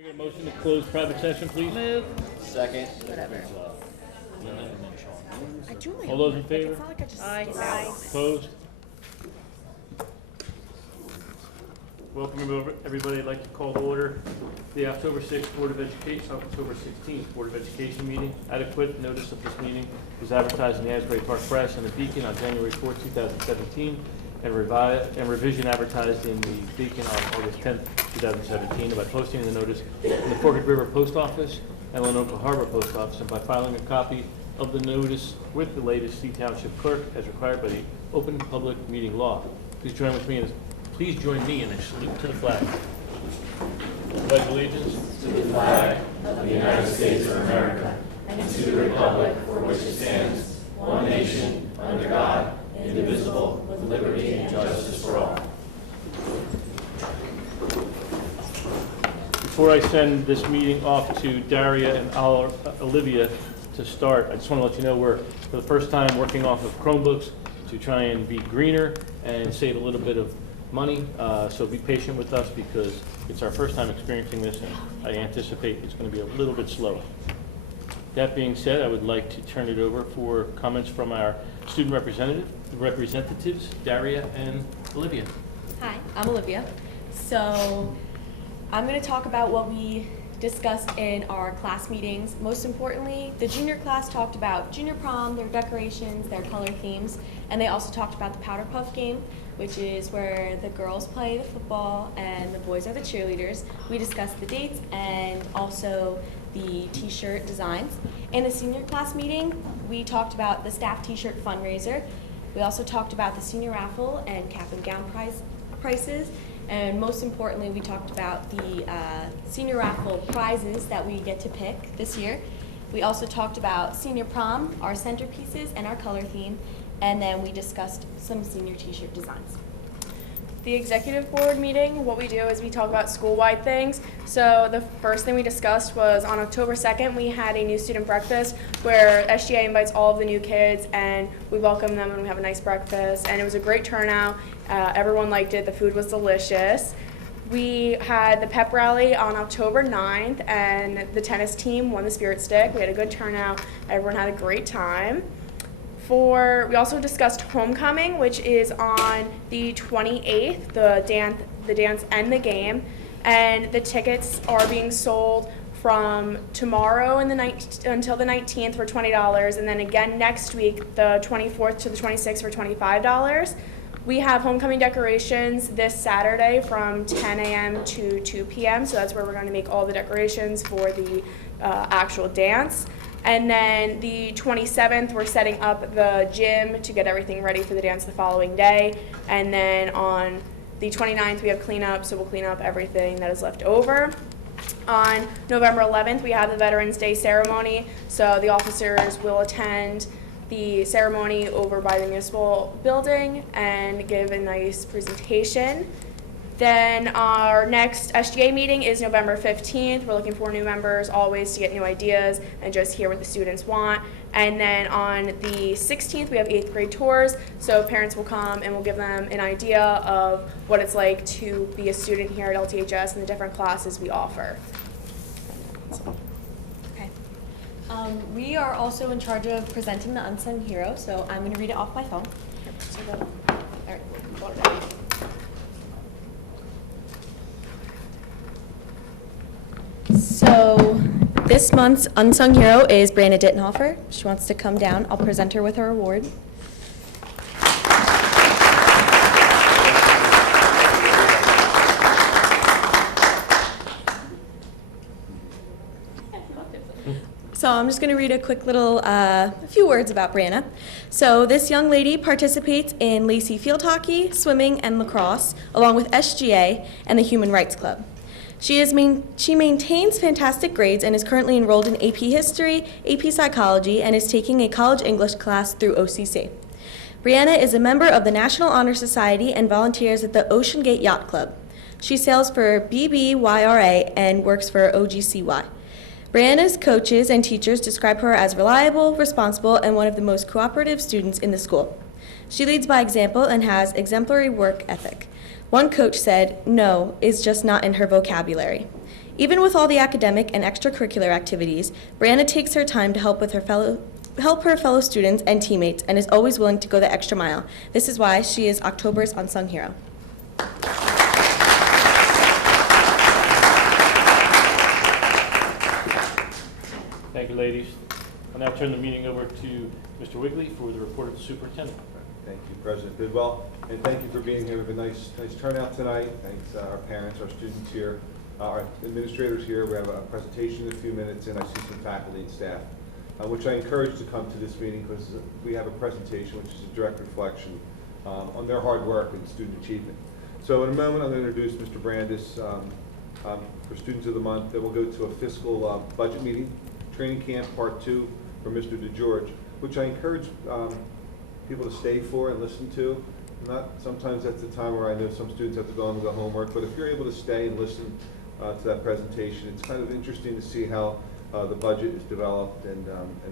Can I get a motion to close private session, please? Move. Second. Whatever. I do my All those in homework. favor? It's not like I just Aye. skip out on it. Opposed? Welcome everybody. I'd like to call to order the October 6th Board of Education, October 16th Board of Education meeting. Adequate notice of this meeting was advertised in the Asbury Park Press and the Beacon on January 4, 2017, and revision advertised in the Beacon on August 10, 2017, by posting the notice in the Forked River Post Office and Lenoka Harbor Post Office, and by filing a copy of the notice with the latest C Township Clerk as required by the Open Public Meeting Law. Please join me in a salute to the flag. Pledge allegiance to the flag of the United States of America and to the republic for which it stands, one nation, under God, indivisible, with liberty and justice for all. Before I send this meeting off to Daria and Olivia to start, I just want to let you know we're, for the first time, working off of Chromebooks to try and be greener and save a little bit of money. So be patient with us because it's our first time experiencing this, and I anticipate it's going to be a little bit slow. That being said, I would like to turn it over for comments from our student representatives, Daria and Olivia. Hi, I'm Olivia. So I'm going to talk about what we discussed in our class meetings. Most importantly, the junior class talked about junior prom, their decorations, their color themes, and they also talked about the Powder Puff game, which is where the girls play the football and the boys are the cheerleaders. We discussed the dates and also the t-shirt designs. In the senior class meeting, we talked about the staff t-shirt fundraiser. We also talked about the senior raffle and cap and gown prices. And most importantly, we talked about the senior raffle prizes that we get to pick this year. We also talked about senior prom, our centerpieces, and our color theme. And then we discussed some senior t-shirt designs. The executive board meeting, what we do is we talk about school-wide things. So the first thing we discussed was on October 2nd, we had a new student breakfast where SGA invites all of the new kids and we welcome them and we have a nice breakfast. And it was a great turnout. Everyone liked it. The food was delicious. We had the pep rally on October 9th and the tennis team won the Spirit Stick. We had a good turnout. Everyone had a great time. We also discussed homecoming, which is on the 28th, the dance and the game, and the tickets are being sold from tomorrow until the 19th for $20, and then again next week, the 24th to the 26th for $25. We have homecoming decorations this Saturday from 10 a.m. to 2 p.m., so that's where we're going to make all the decorations for the actual dance. And then the 27th, we're setting up the gym to get everything ready for the dance the following day. And then on the 29th, we have cleanup, so we'll clean up everything that is left over. On November 11th, we have the Veterans Day ceremony, so the officers will attend the ceremony over by the municipal building and give a nice presentation. Then our next SGA meeting is November 15th. We're looking for new members always to get new ideas and just hear what the students want. And then on the 16th, we have 8th grade tours. So parents will come and we'll give them an idea of what it's like to be a student here at LTHS and the different classes we offer. Okay. We are also in charge of presenting the Unsung Hero, so I'm going to read it off my phone. All right, hold it. So this month's Unsung Hero is Brianna Dittenhofer. She wants to come down. I'll present her with her award. So I'm just going to read a quick little few words about Brianna. So this young lady participates in Lacey Field Hockey, swimming, and lacrosse, along with SGA and the Human Rights Club. She maintains fantastic grades and is currently enrolled in AP History, AP Psychology, and is taking a college English class through OCC. Brianna is a member of the National Honor Society and volunteers at the Ocean Gate Yacht Club. She sails for BBYRA and works for OGCY. Brianna's coaches and teachers describe her as reliable, responsible, and one of the most cooperative students in the school. She leads by example and has exemplary work ethic. One coach said, "No" is just not in her vocabulary. Even with all the academic and extracurricular activities, Brianna takes her time to help her fellow students and teammates and is always willing to go the extra mile. This is why she is October's unsung hero. Thank you, ladies. I'll now turn the meeting over to Mr. Wigley for the report of the superintendent. Thank you, President Bidwell, and thank you for being here. We have a nice turnout tonight. Thanks our parents, our students here, our administrators here. We have a presentation in a few minutes, and I see some faculty and staff, which I encourage to come to this meeting because we have a presentation which is a direct reflection on their hard work and student achievement. So in a moment, I'm going to introduce Mr. Brandis for Students of the Month. Then we'll go to a fiscal budget meeting, training camp part 2 for Mr. DeGeorge, which I encourage people to stay for and listen to. Sometimes that's the time where I know some students have to go home and go homework, but if you're able to stay and listen to that presentation, it's kind of interesting to see how the budget is developed and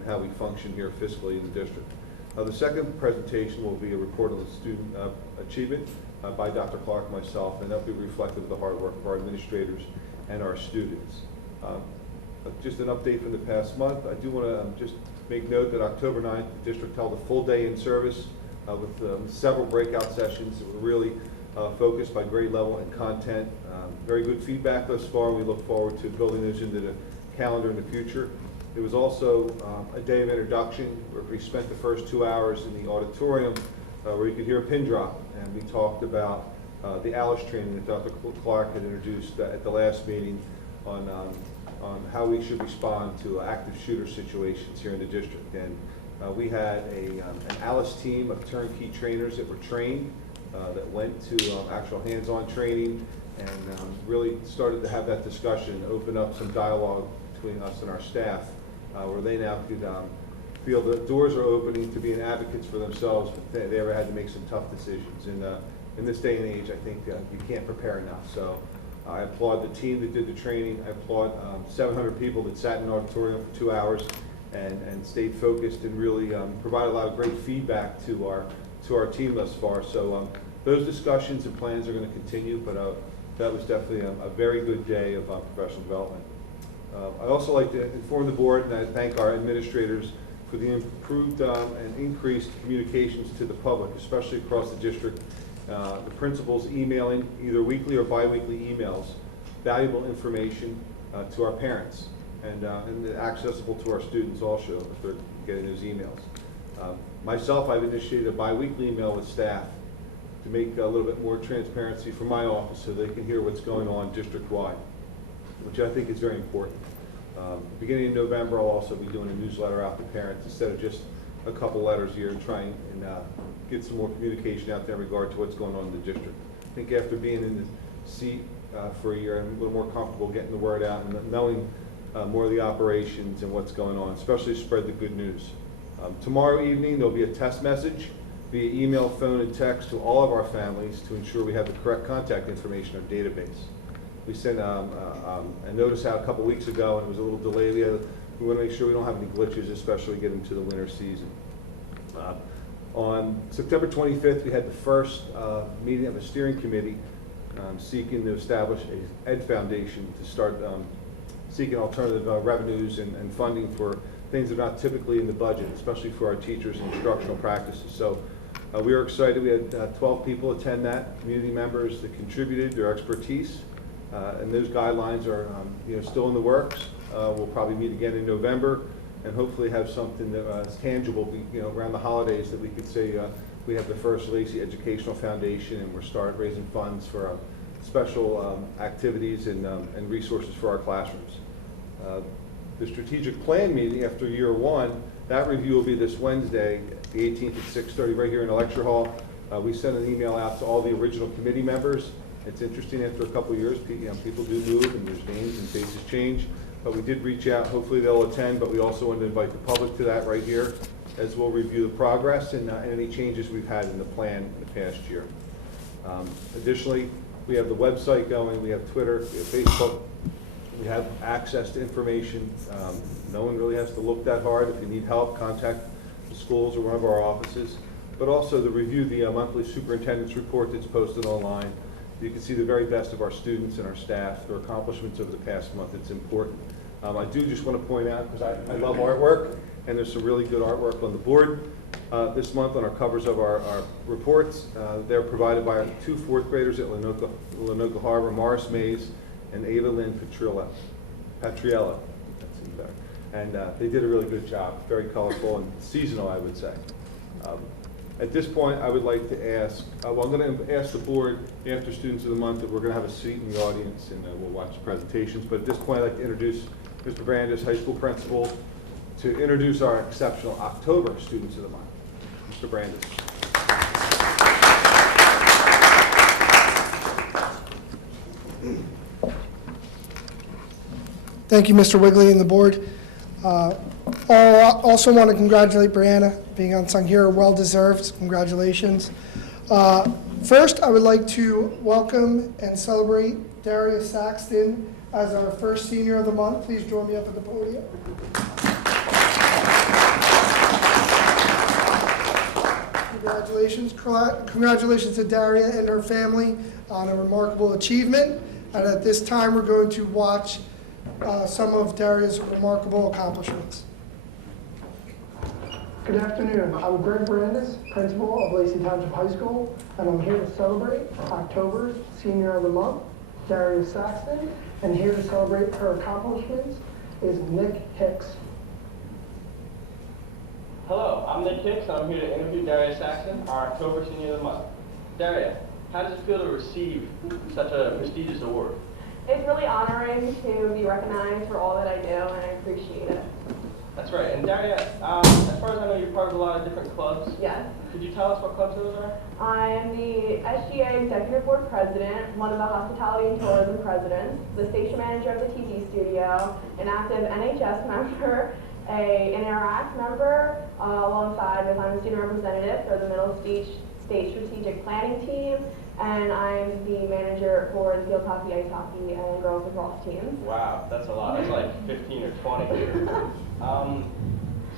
how we function here fiscally in the district. The second presentation will be a report on the student achievement by Dr. Clark and myself, and that will be reflective of the hard work of our administrators and our students. Just an update from the past month. I do want to just make note that October 9th, the district held a full day in service with several breakout sessions that were really focused by grade level and content. Very good feedback thus far. We look forward to building those into the calendar in the future. It was also a day of introduction where we spent the first 2 hours in the auditorium where you could hear a pin drop, and we talked about the ALICE training that Dr. Clark had introduced at the last meeting on how we should respond to active shooter situations here in the district. And we had an ALICE team of turnkey trainers that were trained, that went to actual hands-on training and really started to have that discussion and open up some dialogue between us and our staff, where they now could feel the doors are opening to being advocates for themselves if they ever had to make some tough decisions. And in this day and age, I think you can't prepare enough. So I applaud the team that did the training. I applaud 700 people that sat in an auditorium for 2 hours and stayed focused and really provided a lot of great feedback to our team thus far. So those discussions and plans are going to continue, but that was definitely a very good day of professional development. I'd also like to inform the board and I thank our administrators for the improved and increased communications to the public, especially across the district. The principals emailing either weekly or bi-weekly emails, valuable information to our parents and accessible to our students also if they're getting those emails. Myself, I've initiated a bi-weekly email with staff to make a little bit more transparency from my office so they can hear what's going on district-wide, which I think is very important. Beginning in November, I'll also be doing a newsletter out to parents instead of just a couple letters here and trying and get some more communication out there in regard to what's going on in the district. I think after being in the seat for a year, I'm a little more comfortable getting the word out and knowing more of the operations and what's going on, especially spread the good news. Tomorrow evening, there'll be a test message via email, phone, and text to all of our families to ensure we have the correct contact information in our database. We sent a notice out a couple weeks ago, and it was a little delayed. We want to make sure we don't have any glitches, especially getting to the winter season. On September 25th, we had the first meeting of a steering committee seeking to establish an Ed Foundation to start seeking alternative revenues and funding for things that are not typically in the budget, especially for our teachers and instructional practices. So we are excited. We had 12 people attend that, community members that contributed their expertise, and those guidelines are still in the works. We'll probably meet again in November and hopefully have something that is tangible around the holidays that we could say we have the first Lacey Educational Foundation and we're starting raising funds for special activities and resources for our classrooms. The strategic plan meeting after year one, that review will be this Wednesday, the 18th at 6:30 right here in the lecture hall. We sent an email out to all the original committee members. It's interesting after a couple of years, people do move and there's names and faces change, but we did reach out. Hopefully they'll attend, but we also want to invite the public to that right here as we'll review the progress and any changes we've had in the plan in the past year. Additionally, we have the website going, we have Twitter, we have Facebook, we have access to information. No one really has to look that hard. If you need help, contact the schools or one of our offices. But also to review the monthly superintendent's report that's posted online You can see the very best of our students and our staff, their accomplishments over the past month. It's important. I do just want to point out, because I love artwork, and there's some really good artwork on the board this month on our covers of our reports. They're provided by our 2 4th graders at Lenoka Harbor, Morris Mays and Ava Lynn Patriella. That's even better. And they did a really good job, very colorful and seasonal, I would say. At this point, I would like to ask, well, I'm going to ask the board, after Students of the Month, that we're going to have a seat in the audience and we'll watch the presentations. But at this point, I'd like to introduce Mr. Brandis, high school principal, to introduce our exceptional October Students of the Month. Mr. Brandis. Thank you, Mr. Wigley and the board. I also want to congratulate Brianna, being unsung hero, well-deserved. Congratulations. First, I would like to welcome and celebrate Darius Saxton as our first senior of the month. Please join me up at the podium. Congratulations to Daria and her family on a remarkable achievement. And at this time, we're going to watch some of Daria's remarkable accomplishments. Good afternoon. I'm Greg Brandis, principal of Lacey Township High School, and I'm here to celebrate October's Senior of the Month, Daria Saxton, and here to celebrate her accomplishments is Nick Hicks. Hello, I'm Nick Hicks, and I'm here to interview Daria Saxton, our October Senior of the Month. Daria, how does it feel to receive such a prestigious award? It's really honoring to be recognized for all that I do, and I appreciate it. That's right. And Daria, as far as I know, you're part of a lot of different clubs. Yes. Could you tell us what clubs those are? I am the SGA Executive Board President, one of the Hospitality and Tourism Presidents, the station manager of the TV studio, an active NHS member, an Interact member, alongside with I'm a student representative for the Middle State Strategic Planning Team, and I'm the manager for the field hockey, ice hockey, and girls lacrosse teams. Wow, that's a lot. That's like 15 or 20.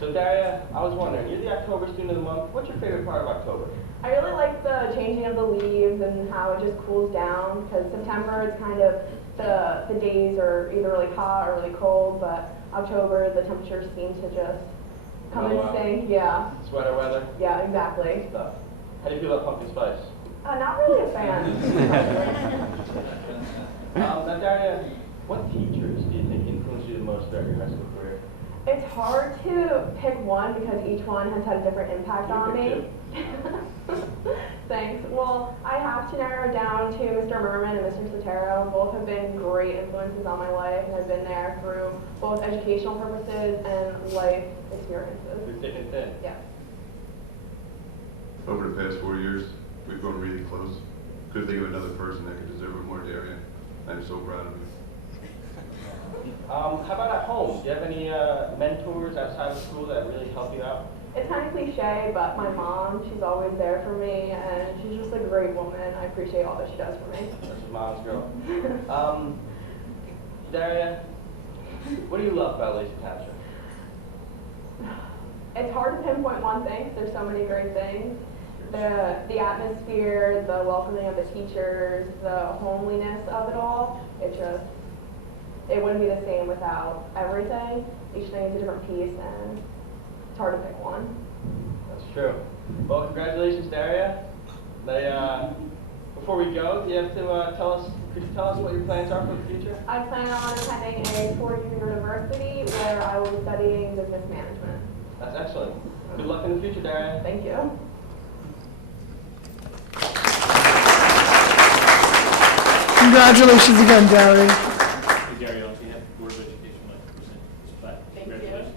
So Daria, I was wondering, you're the October Student of the Month. What's your favorite part of October? I really like the changing of the leaves and how it just cools down, because September is kind of the days are either really hot or really cold, but October the temperatures seem to just come and sync. Yeah. Sweater weather? Yeah, exactly. Stuff. How do you feel about pumpkin spice? Not really a fan. Now Daria, what teachers do you think influenced you the most throughout your high school career? It's hard to pick one because each one has had a different impact on me. Thanks. Well, I have to narrow it down to Mr. Merman and Mr. Sotero. Both have been great influences on my life, and I've been there through both educational purposes and life experiences. Through thick and thin? Yeah. Over the past 4 years, we've grown really close. Couldn't think of another person that could deserve it more, Daria. I'm so proud of you. How about at home? Do you have any mentors outside of school that really help you out? It's kind of cliche, but my mom, she's always there for me, and she's just a great woman. I appreciate all that she does for me. That's a mom's girl. Daria, what do you love about Lacey Township? It's hard to pinpoint one thing. There's so many great things. The atmosphere, the welcoming of the teachers, the homeliness of it all. It wouldn't be the same without everything. Each thing is a different piece, and it's hard to pick one. That's true. Well, congratulations, Daria. Before we go, do you have to could you tell us what your plans are for the future? I plan on attending a 4-year university where I will be studying business management. That's excellent. Good luck in the future, Daria. Thank you. Congratulations again, Daria. Hey, Gary, on behalf of the Board of Education, I'd like to present this plaque. Congratulations.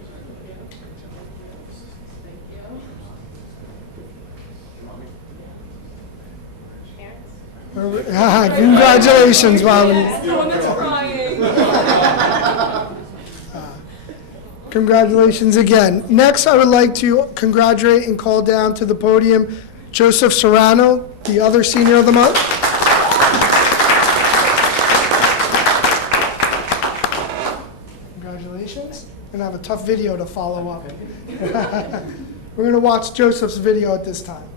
Congratulations, Mom. Someone that's crying. Congratulations again. Next, I would like to congratulate and call down to the podium Joseph Serrano, the other Senior of the Month. Congratulations. We're going to have a tough video to follow up. We're going to watch Joseph's video at this time.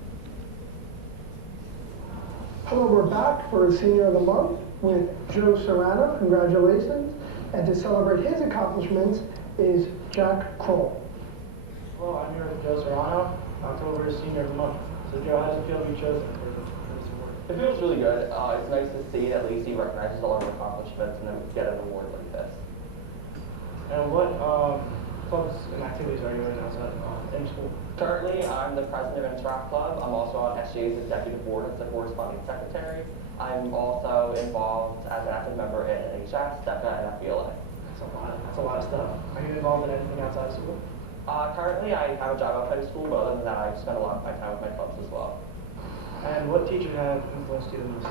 Hello, we're back for Senior of the Month with Joe Serrano. Congratulations. And to celebrate his accomplishments is Jack Kroll. Hello, I'm here with Joe Serrano. October is Senior of the Month. So Joe, how does it feel to be chosen for this award? It feels really good. It's nice to see that Lacey recognizes all of our accomplishments and then we get an award like this. And what clubs and activities are you in outside in school? Currently, I'm the president of Interact Club. I'm also on SGA's executive board as the corresponding secretary. I'm also involved as an active member in NHS, DECA, and FBLA. That's a lot of stuff. Are you involved in anything outside of school? Currently, I have a job outside of school, but other than that, I spend a lot of my time with my clubs as well. And what teachers have influenced you the most?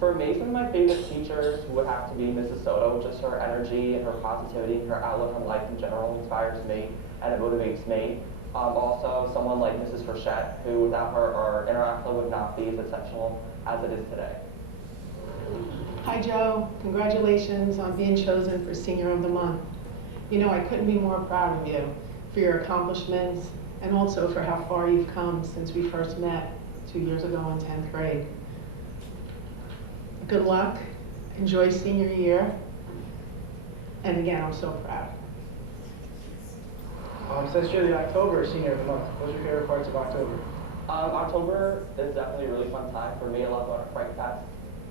For me, some of my favorite teachers would have to be Mrs. Soto. Just her energy and her positivity and her outlook on life in general inspires me and it motivates me. Also, someone like Mrs. Frechette, who without her, our Interact Club would not be as exceptional as it is today. Hi, Joe. Congratulations on being chosen for Senior of the Month. You know, I couldn't be more proud of you for your accomplishments and also for how far you've come since we first met 2 years ago in 10th grade. Good luck. Enjoy senior year. And again, I'm so proud. Since you're the October Senior of the Month, what's your favorite parts of October? October is definitely a really fun time for me. I love going to Fright Fest,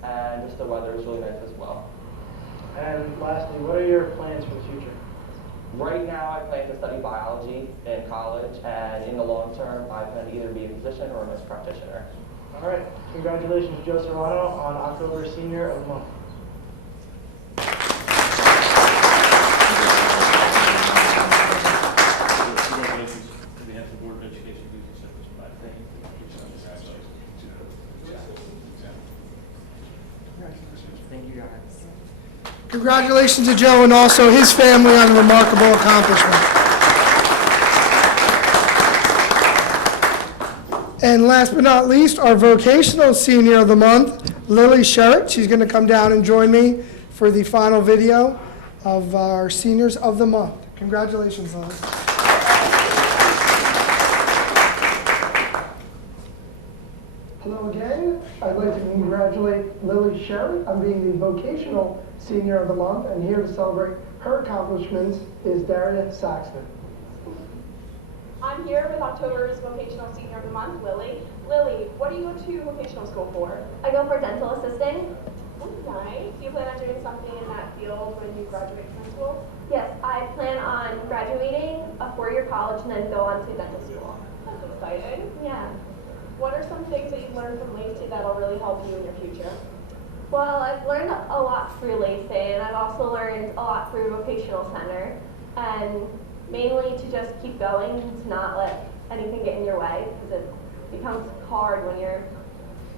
and just the weather is really nice as well. And lastly, what are your plans for the future? Right now, I plan to study biology in college, and in the long term, I plan to either be a physician or a nurse practitioner. All right. Congratulations, Joe Serrano, on October Senior of the Month. Congratulations to the Hampton Board of Education. Thank you, guys. Congratulations to Joe and also his family on a remarkable accomplishment. And last but not least, our vocational Senior of the Month, Lily Sherritt. She's going to come down and join me for the final video of our Seniors of the Month. Congratulations, Lily. Hello again. I'd like to congratulate Lily Sherritt on being the vocational Senior of the Month, and here to celebrate her accomplishments is Daria Saxton. I'm here with October's Vocational Senior of the Month, Lily. Lily, what do you go to vocational school for? I go for dental assisting. Oh, nice. Do you plan on doing something in that field when you graduate from school? Yes, I plan on graduating a 4-year college and then go on to dental school. That's exciting. Yeah. What are some things that you've learned from Lacey that'll really help you in your future? Well, I've learned a lot through Lacey, and I've also learned a lot through Vocational Center, and mainly to just keep going and to not let anything get in your way, because it becomes hard when you're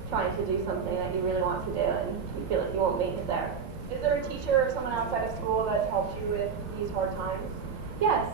trying to do something that you really want to do and you feel like you won't make it there. Is there a teacher or someone outside of school that's helped you with these hard times? Yes,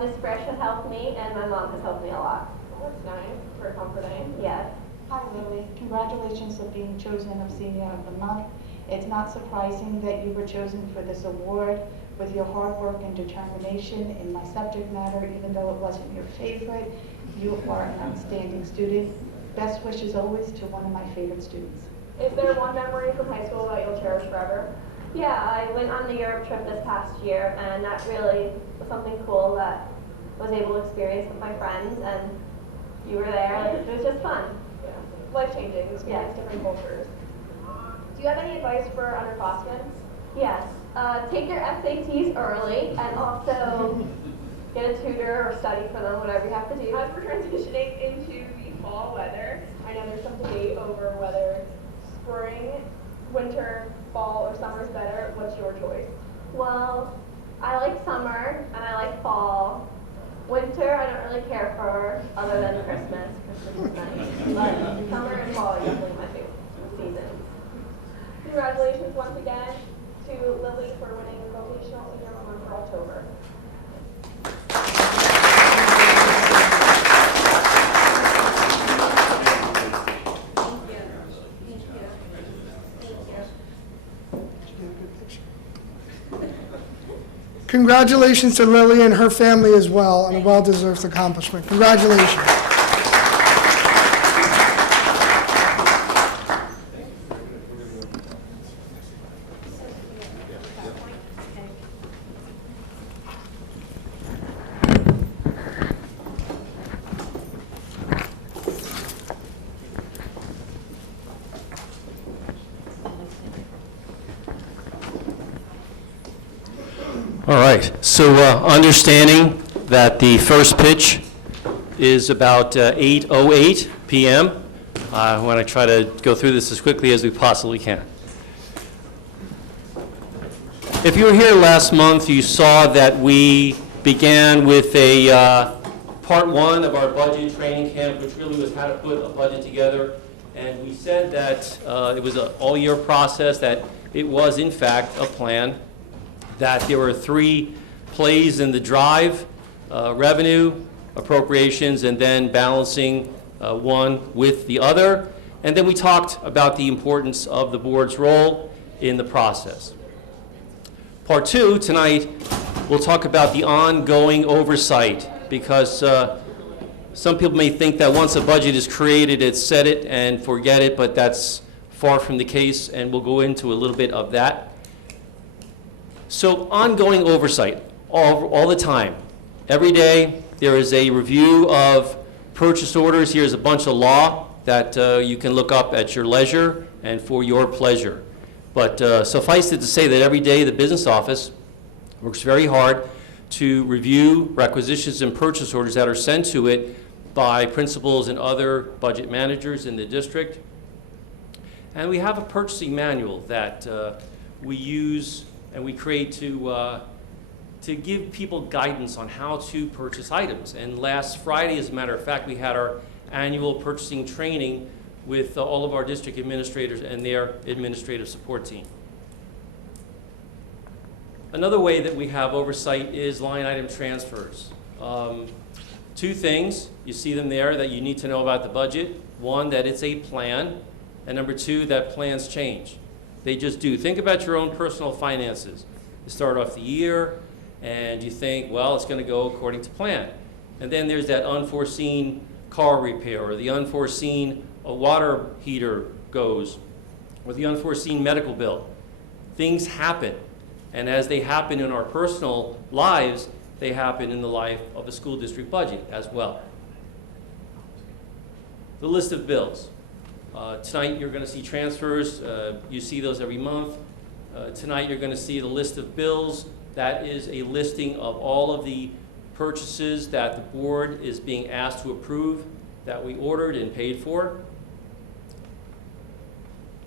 Ms. Fresh has helped me, and my mom has helped me a lot. Oh, that's nice. Very comforting. Yes. Hi, Lily. Congratulations on being chosen of Senior of the Month. It's not surprising that you were chosen for this award. With your hard work and determination in my subject matter, even though it wasn't your favorite, you are an outstanding student. Best wishes always to one of my favorite students. Is there one memory from high school that you'll cherish forever? Yeah, I went on the Europe trip this past year, and that really was something cool that I was able to experience with my friends, and you were there. Like, it was just fun. Yeah. Life-changing, experience different cultures. Do you have any advice for underclassmen? Yes. Take your SATs early, and also get a tutor or study for them, whatever you have to do. As we're transitioning into the fall weather, I know there's some debate over whether spring, winter, fall, or summer is better. What's your choice? Well, I like summer, and I like fall. Winter, I don't really care for, other than Christmas. Christmas is nice. But summer and fall are definitely my favorite seasons. Congratulations once again to Lily for winning the Vocational Senior of the Month for October. Congratulations to Lily and her family as well on a well-deserved accomplishment. Congratulations. All right, so understanding that the first pitch is about 8:08 p.m., I want to try to go through this as quickly as we possibly can. If you were here last month, you saw that we began with a part one of our budget training camp, which really was how to put a budget together. And we said that it was an all-year process, that it was, in fact, a plan, that there were 3 plays in the drive, revenue, appropriations, and then balancing one with the other. And then we talked about the importance of the board's role in the process. Part 2, tonight, we'll talk about the ongoing oversight, because some people may think that once a budget is created, it's set it and forget it, but that's far from the case, and we'll go into a little bit of that. So ongoing oversight, all the time. Every day, there is a review of purchase orders. Here's a bunch of law that you can look up at your leisure and for your pleasure. But suffice it to say that every day the business office works very hard to review requisitions and purchase orders that are sent to it by principals and other budget managers in the district. And we have a purchasing manual that we use and we create to give people guidance on how to purchase items. And last Friday, as a matter of fact, we had our annual purchasing training with all of our district administrators and their administrative support team. Another way that we have oversight is line item transfers. 2 things, you see them there, that you need to know about the budget. 1, that it's a plan, and number 2, that plans change. They just do. Think about your own personal finances. You start off the year, and you think, well, it's going to go according to plan. And then there's that unforeseen car repair, or the unforeseen water heater goes, or the unforeseen medical bill. Things happen. And as they happen in our personal lives, they happen in the life of a school district budget as well. The list of bills. Tonight you're going to see transfers. You see those every month. Tonight you're going to see the list of bills. That is a listing of all of the purchases that the board is being asked to approve that we ordered and paid for.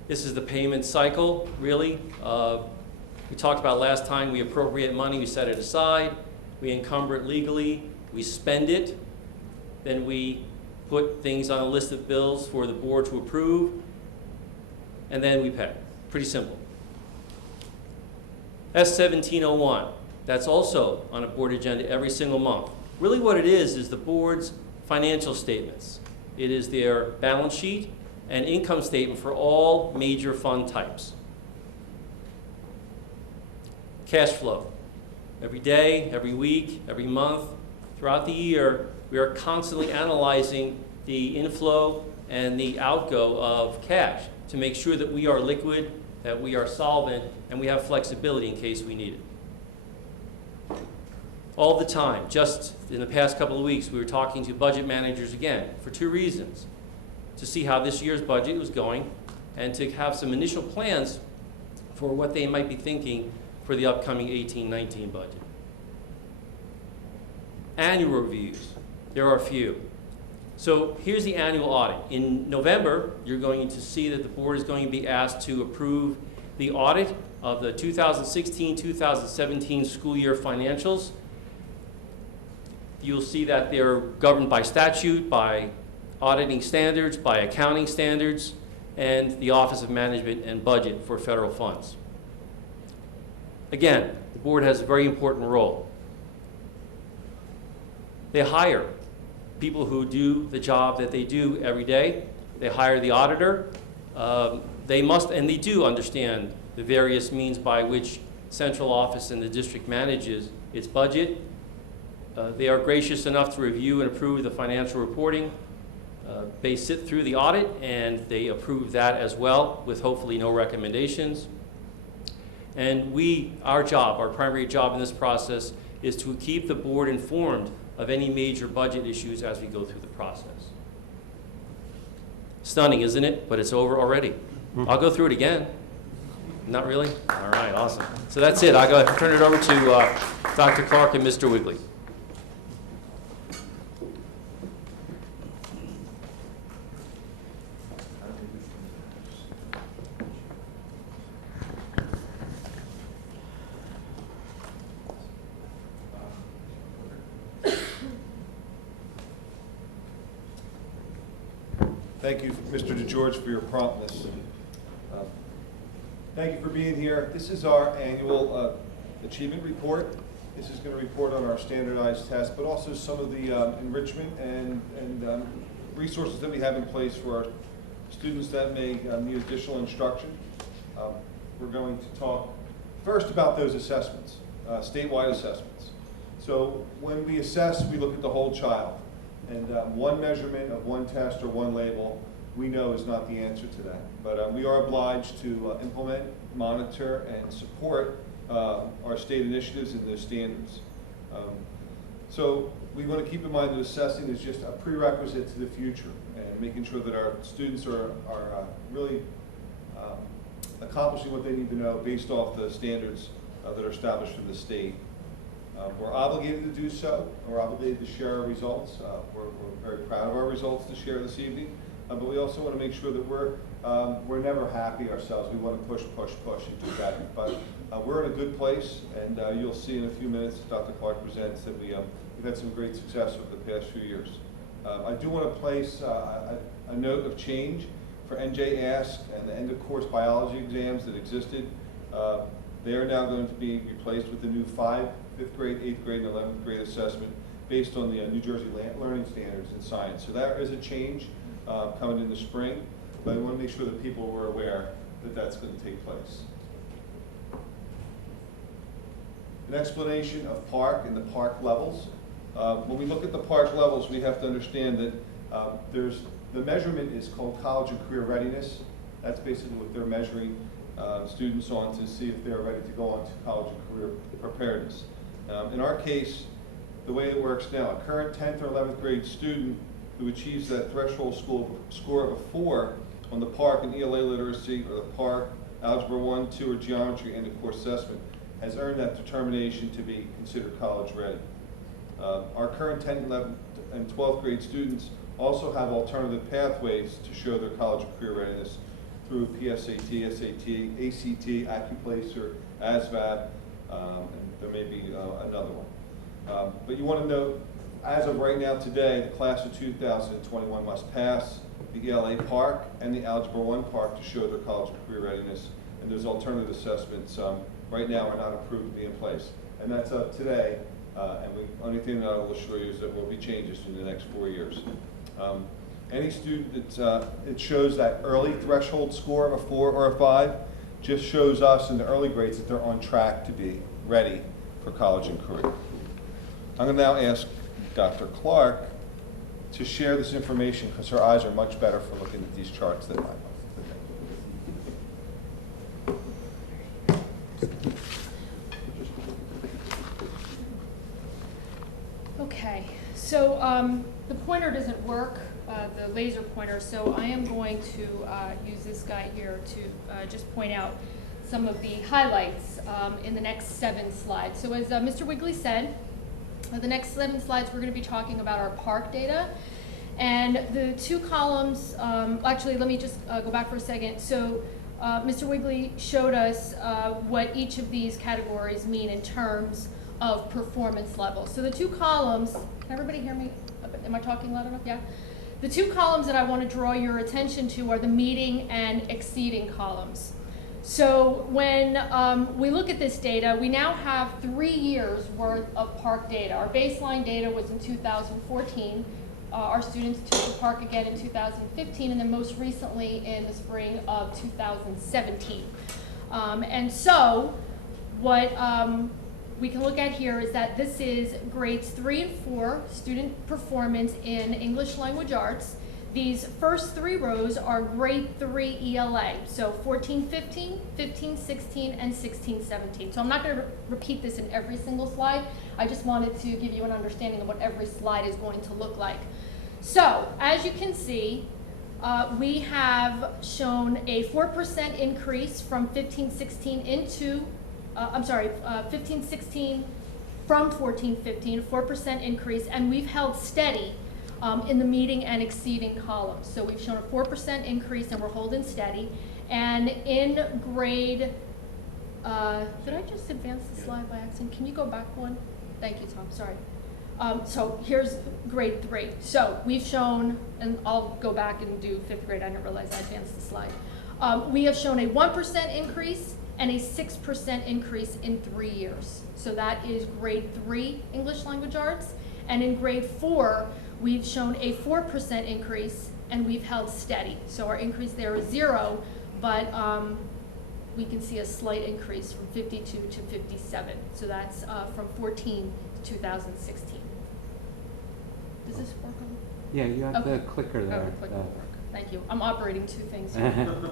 This is the payment cycle, really. We talked about last time, we appropriate money, we set it aside, we encumber it legally, we spend it, then we put things on a list of bills for the board to approve, and then we pay. Pretty simple. S-1701, that's also on a board agenda every single month. Really what it is the board's financial statements. It is their balance sheet and income statement for all major fund types. Cash flow. Every day, every week, every month, throughout the year, we are constantly analyzing the inflow and the outgo of cash to make sure that we are liquid, that we are solvent, and we have flexibility in case we need it. All the time. Just in the past couple of weeks, we were talking to budget managers again for 2 reasons. To see how this year's budget was going and to have some initial plans for what they might be thinking for the upcoming 18-19 budget. Annual reviews. There are a few. So here's the annual audit. In November, you're going to see that the board is going to be asked to approve the audit of the 2016-2017 school year financials. You'll see that they're governed by statute, by auditing standards, by accounting standards, and the Office of Management and Budget for federal funds. Again, the board has a very important role. They hire people who do the job that they do every day. They hire the auditor. They must, and they do understand the various means by which central office and the district manages its budget. They are gracious enough to review and approve the financial reporting. They sit through the audit and they approve that as well with hopefully no recommendations. And our job, our primary job in this process is to keep the board informed of any major budget issues as we go through the process. Stunning, isn't it? But it's over already. I'll go through it again. Not really? All right, awesome. So that's it. I'll go ahead and turn it over to Dr. Clark and Mr. Wigley. Thank you, Mr. DeGeorge, for your promptness. Thank you for being here. This is our annual achievement report. This is going to report on our standardized tests, but also some of the enrichment and resources that we have in place for our students that may need additional instruction. We're going to talk first about those assessments, statewide assessments. So when we assess, we look at the whole child. And one measurement of one test or one label, we know is not the answer to that. But we are obliged to implement, monitor, and support our state initiatives and those standards. So we want to keep in mind that assessing is just a prerequisite to the future and making sure that our students are really accomplishing what they need to know based off the standards that are established in the state. We're obligated to do so. We're obligated to share our results. We're very proud of our results to share this evening, but we also want to make sure that we're never happy ourselves. We want to push, push, push and do better. But we're in a good place, and you'll see in a few minutes as Dr. Clark presents that we've had some great success over the past few years. I do want to place a note of change for NJ Ask and the end of course biology exams that existed. They are now going to be replaced with the new 5th grade, 8th grade, and 11th grade assessment based on the New Jersey Learning Standards in Science. So there is a change coming in the spring, but I want to make sure that people were aware that that's going to take place. An explanation of PARCC and the PARCC levels. When we look at the PARCC levels, we have to understand that the measurement is called college and career readiness. That's basically what they're measuring students on to see if they're ready to go on to college and career preparedness. In our case, the way it works now, a current 10th or 11th grade student who achieves that threshold score of a 4 on the PARCC and ELA literacy or the PARCC, Algebra 1, 2, or Geometry end of course assessment has earned that determination to be considered college ready. Our current 10th, 11th, and 12th grade students also have alternative pathways to show their college and career readiness through PSAT, SAT, ACT, AccuPlacer, ASVAB, and there may be another one. But you want to note, as of right now today, the class of 2021 must pass the ELA PARCC and the Algebra 1 PARCC to show their college and career readiness, and those alternative assessments right now are not approved to be in place. And that's up today, and the only thing that I will assure you is that there will be changes in the next 4 years. Any student that it shows that early threshold score of a 4 or a 5 just shows us in the early grades that they're on track to be ready for college and career. I'm going to now ask Dr. Clark to share this information because her eyes are much better for looking at these charts than mine. Okay, so the pointer doesn't work, the laser pointer, so I am going to use this guy here to just point out some of the highlights in the next 7 slides. So as Mr. Wigley said, the next 7 slides we're going to be talking about our PARCC data. And the 2 columns, actually let me just go back for a second. So Mr. Wigley showed us what each of these categories mean in terms of performance level. So the 2 columns, can everybody hear me? Am I talking loud enough? Yeah? The 2 columns that I want to draw your attention to are the meeting and exceeding columns. So when we look at this data, we now have 3 years worth of PARCC data. Our baseline data was in 2014. Our students took the PARCC again in 2015, and then most recently in the spring of 2017. And so what we can look at here is that this is grades 3 and 4 student performance in English language arts. These first 3 rows are grade 3 ELA, so 14-15, 15-16, and 16-17. So I'm not going to repeat this in every single slide. I just wanted to give you an understanding of what every slide is going to look like. So as you can see, we have shown a 4% increase from 15-16 into, 15-16 from 14-15, a 4% increase, and we've held steady in the meeting and exceeding columns. So we've shown a 4% increase and we're holding steady. And in grade, did I just advance the slide by accident? Can you go back one? Thank you, Tom, sorry. So here's grade 3. So we've shown, and I'll go back and do 5th grade, I didn't realize I advanced the slide. We have shown a 1% increase and a 6% increase in 3 years. So that is grade 3 English Language Arts. And in grade 4, we've shown a 4% increase and we've held steady. So our increase there is 0, but we can see a slight increase from 52 to 57. So that's from 14 to 2016. Does this work on? Yeah, you have Okay. the clicker there. Oh, the clicker will work. Thank you. I'm operating 2 things.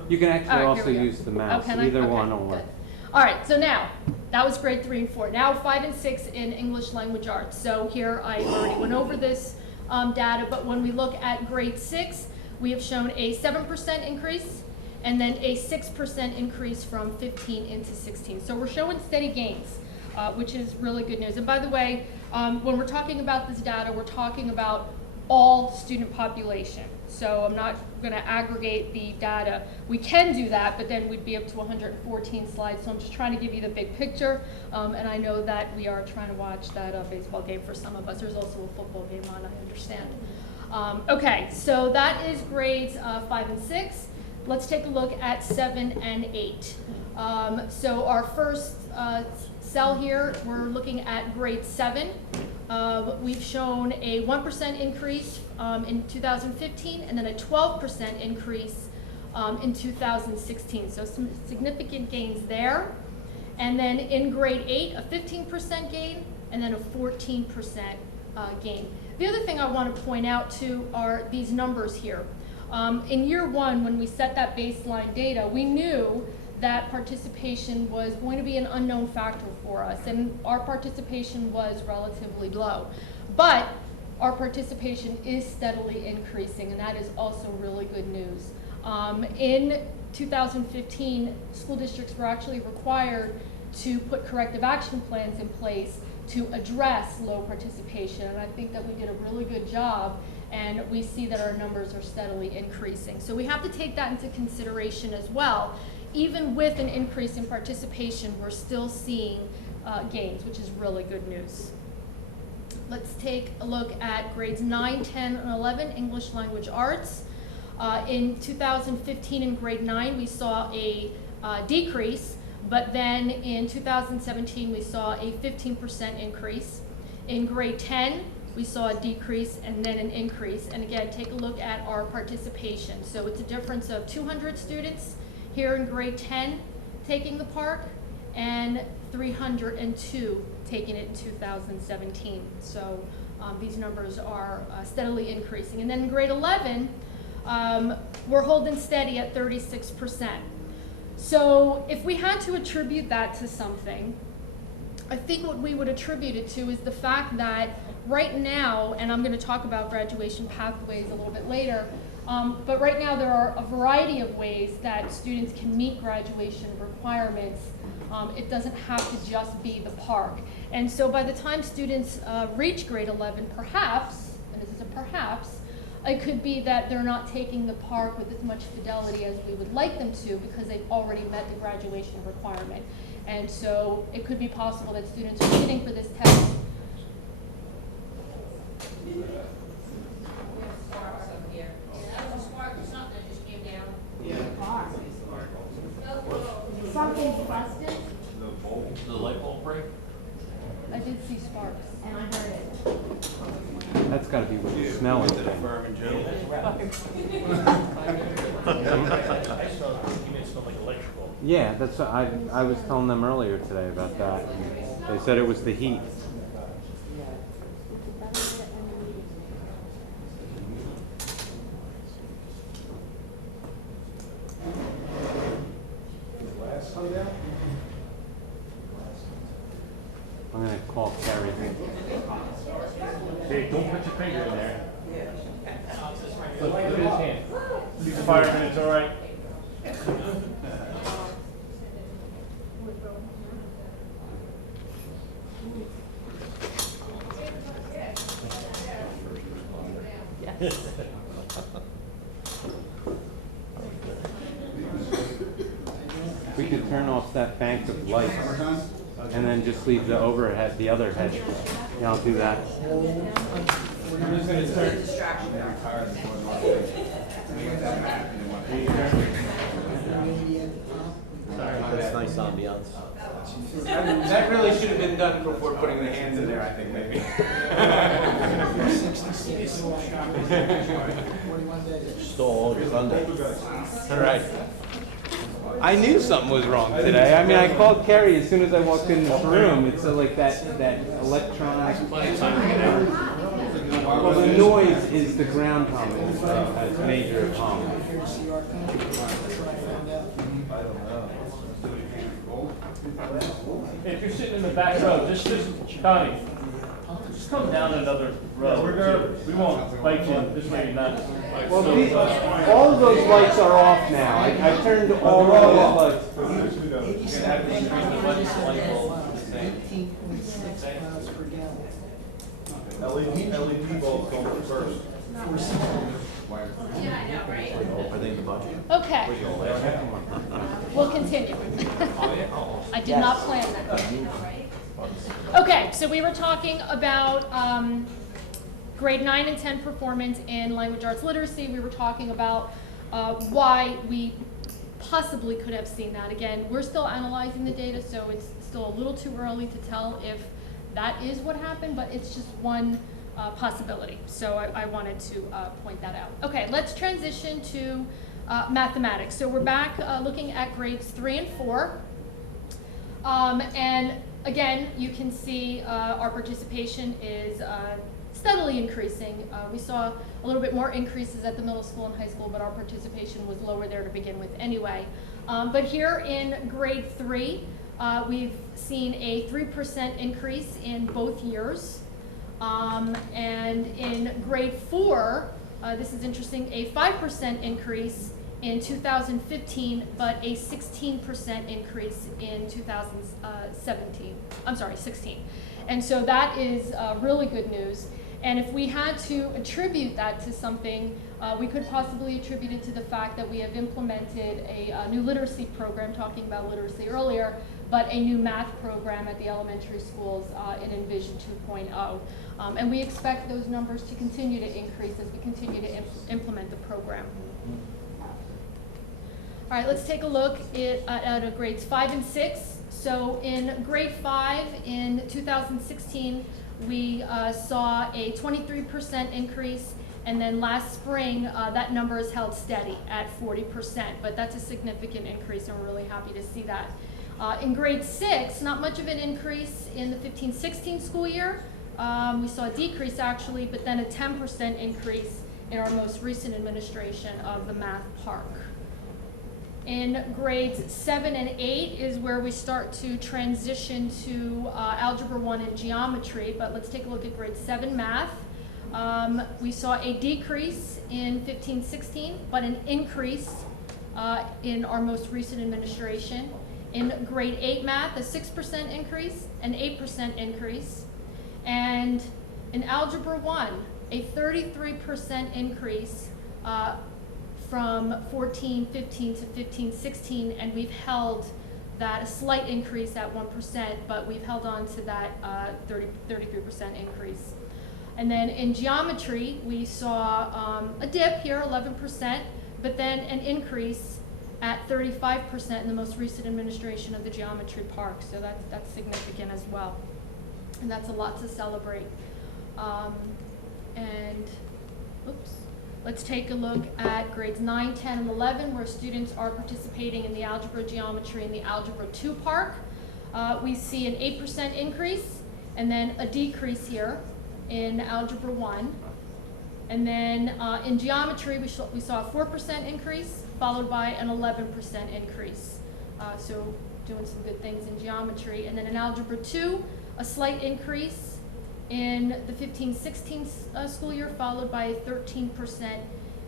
You can actually All right, also here we go. use the mouse. Oh, can I? Either Okay, one will work. good. All right, so now, that was grade 3 and 4. Now 5 and 6 in English Language Arts. So here I already went over this data, but when we look at grade 6, we have shown a 7% increase and then a 6% increase from 15 into 16. So we're showing steady gains, which is really good news. And by the way, when we're talking about this data, we're talking about all student population. So I'm not going to aggregate the data. We can do that, but then we'd be up to 114 slides. So I'm just trying to give you the big picture. And I know that we are trying to watch that baseball game for some of us. There's also a football game on, I understand. Okay, so that is grades 5 and 6. Let's take a look at 7 and 8. So our first cell here, we're looking at grade 7. We've shown a 1% increase in 2015 and then a 12% increase in 2016. So some significant gains there. And then in grade 8, a 15% gain and then a 14% gain. The other thing I want to point out too are these numbers here. In year 1, when we set that baseline data, we knew that participation was going to be an unknown factor for us, and our participation was relatively low. But our participation is steadily increasing, and that is also really good news. In 2015, school districts were actually required to put corrective action plans in place to address low participation, and I think that we did a really good job, and we see that our numbers are steadily increasing. So we have to take that into consideration as well. Even with an increase in participation, we're still seeing gains, which is really good news. Let's take a look at grades 9, 10, and 11, English Language Arts. In 2015 in grade 9, we saw a decrease, but then in 2017, we saw a 15% increase. In grade 10, we saw a decrease and then an increase. And again, take a look at our participation. So it's a difference of 200 students here in grade 10 taking the park and 302 taking it in 2017. So these numbers are steadily increasing. And then in grade 11, we're holding steady at 36%. So if we had to attribute that to something, I think what we would attribute it to is the fact that right now, and I'm going to talk about graduation pathways a little bit later, but right now there are a variety of ways that students can meet graduation requirements. It doesn't have to just be the park. And so by the time students reach grade 11, perhaps, and this is a perhaps, it could be that they're not taking the park with as much fidelity as we would like them to because they've already met the graduation requirement. And so it could be possible that students are sitting for this test. Something's busted. The light bulb break? I did see sparks. And I heard it. That's got to be what you smell it today. Yeah, that's what I was telling them earlier today about that. They said it was the heat. I'm going to call Carrie. Hey, don't put your finger in there. Look at his hand. He's a fireman, it's all right. We could turn off that bank of lights and then just leave the overhead, the other head. Yeah, I'll do that. I'm just gonna turn. That's nice ambiance. That really should have been done before putting the hands in there, I think, maybe. Stole all your thunder. All right. I knew something was wrong today. I mean, I called Kerry as soon as I walked in this room. It's like that electronic. Well, the noise is the ground comment. That's major comment. If you're sitting in the back row, just Connie, just come down another row. We won't bite you, this way you're not. Well, all of those lights are off now. I turned all of those lights. 18.6 miles per gallon. LED bulbs going first. Yeah, I know, right? Are they in the budget? Okay, we'll continue. I did not plan that. Okay, so we were talking about grade 9 and 10 performance in language arts literacy. We were talking about why we possibly could have seen that. Again, we're still analyzing the data, so it's still a little too early to tell if that is what happened, but it's just one possibility. So I wanted to point that out. Okay, let's transition to mathematics. So we're back looking at grades 3 and 4. And again, you can see our participation is steadily increasing. We saw a little bit more increases at the middle school and high school, but our participation was lower there to begin with anyway. But here in grade 3, we've seen a 3% increase in both years. And in grade 4, this is interesting, a 5% increase in 2015, but a 16% increase in 16. And so that is really good news. And if we had to attribute that to something, we could possibly attribute it to the fact that we have implemented a new literacy program, talking about literacy earlier, but a new math program at the elementary schools in Envision 2.0. And we expect those numbers to continue to increase as we continue to implement the program. All right, let's take a look at grades 5 and 6. So in grade 5 in 2016, we saw a 23% increase, and then last spring, that number is held steady at 40%, but that's a significant increase, and we're really happy to see that. In grade 6, not much of an increase in the 15-16 school year. We saw a decrease actually, but then a 10% increase in our most recent administration of the math park. In grades 7 and 8 is where we start to transition to Algebra 1 and geometry, but let's take a look at grade 7 math. We saw a decrease in 15-16, but an increase in our most recent administration. In grade 8 math, a 6% increase, an 8% increase. And in Algebra 1, a 33% increase from 14-15 to 15-16, and we've held that, a slight increase at 1%, but we've held on to that 33% increase. And then in geometry, we saw a dip here, 11%, but then an increase at 35% in the most recent administration of the geometry park. So that's significant as well. And that's a lot to celebrate. Let's take a look at grades 9, 10, and 11, where students are participating in the algebra, geometry, and the Algebra 2 park. We see an 8% increase, and then a decrease here in Algebra 1. And then in geometry, we saw a 4% increase, followed by an 11% increase. So doing some good things in geometry. And then in Algebra 2, a slight increase in the 15-16 school year, followed by a 13%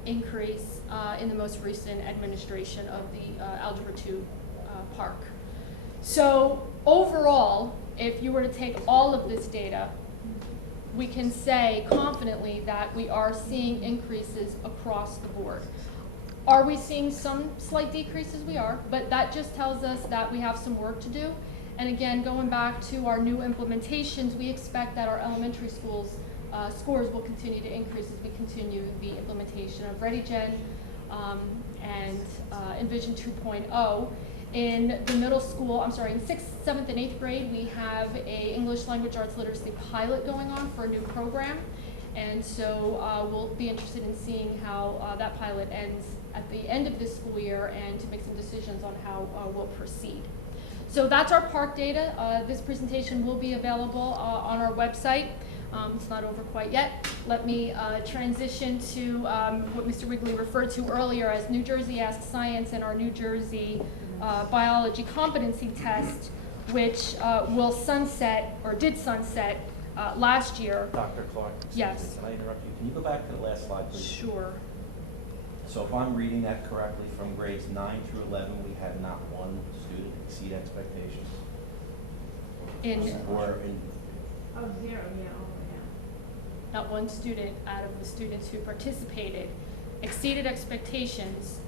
increase in the most recent administration of the Algebra 2 park. So overall, if you were to take all of this data, we can say confidently that we are seeing increases across the board. Are we seeing some slight decreases? We are, but that just tells us that we have some work to do. And again, going back to our new implementations, we expect that our elementary schools scores will continue to increase as we continue the implementation of ReadyGen and Envision 2.0. In the middle school, in 6th, 7th, and 8th grade, we have a English Language Arts Literacy pilot going on for a new program. And so we'll be interested in seeing how that pilot ends at the end of this school year and to make some decisions on how we'll proceed. So that's our park data. This presentation will be available on our website. It's not over quite yet. Let me transition to what Mr. Wigley referred to earlier as New Jersey Ask Science and our New Jersey Biology Competency Test, which will sunset, or did sunset, last year. Dr. Clark, yes. Can I interrupt you? Can you go back to the last slide, please? Sure. So if I'm reading that correctly, from grades 9 through 11, we had not one student exceed expectations? Or in Oh, zero, yeah, not one student out of the students who participated exceeded expectations,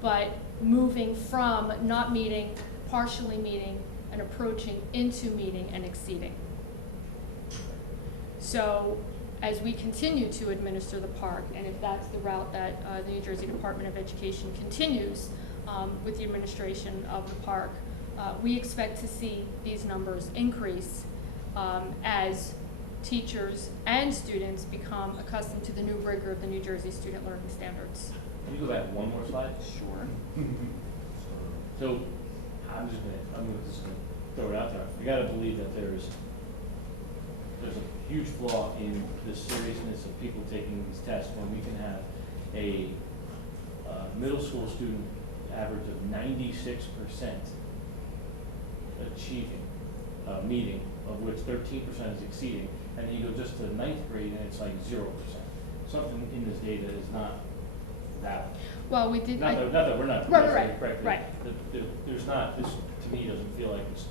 but moving from not meeting, partially meeting, and approaching into meeting and exceeding. So as we continue to administer the park, and if that's the route that the New Jersey Department of Education continues with the administration of the park, we expect to see these numbers increase as teachers and students become accustomed to the new rigor of the New Jersey Student Learning Standards. Can you go back one more slide? Sure. So I'm just gonna throw it out there. I gotta believe that there's a huge flaw in the seriousness of people taking these tests when we can have a middle school student average of 96% achieving meeting, of which 13% is exceeding, and you go just to 9th grade and it's like 0%. Something in this data is not valid. Well, we did. Not that we're not. Right. There's not. This to me doesn't feel like it's.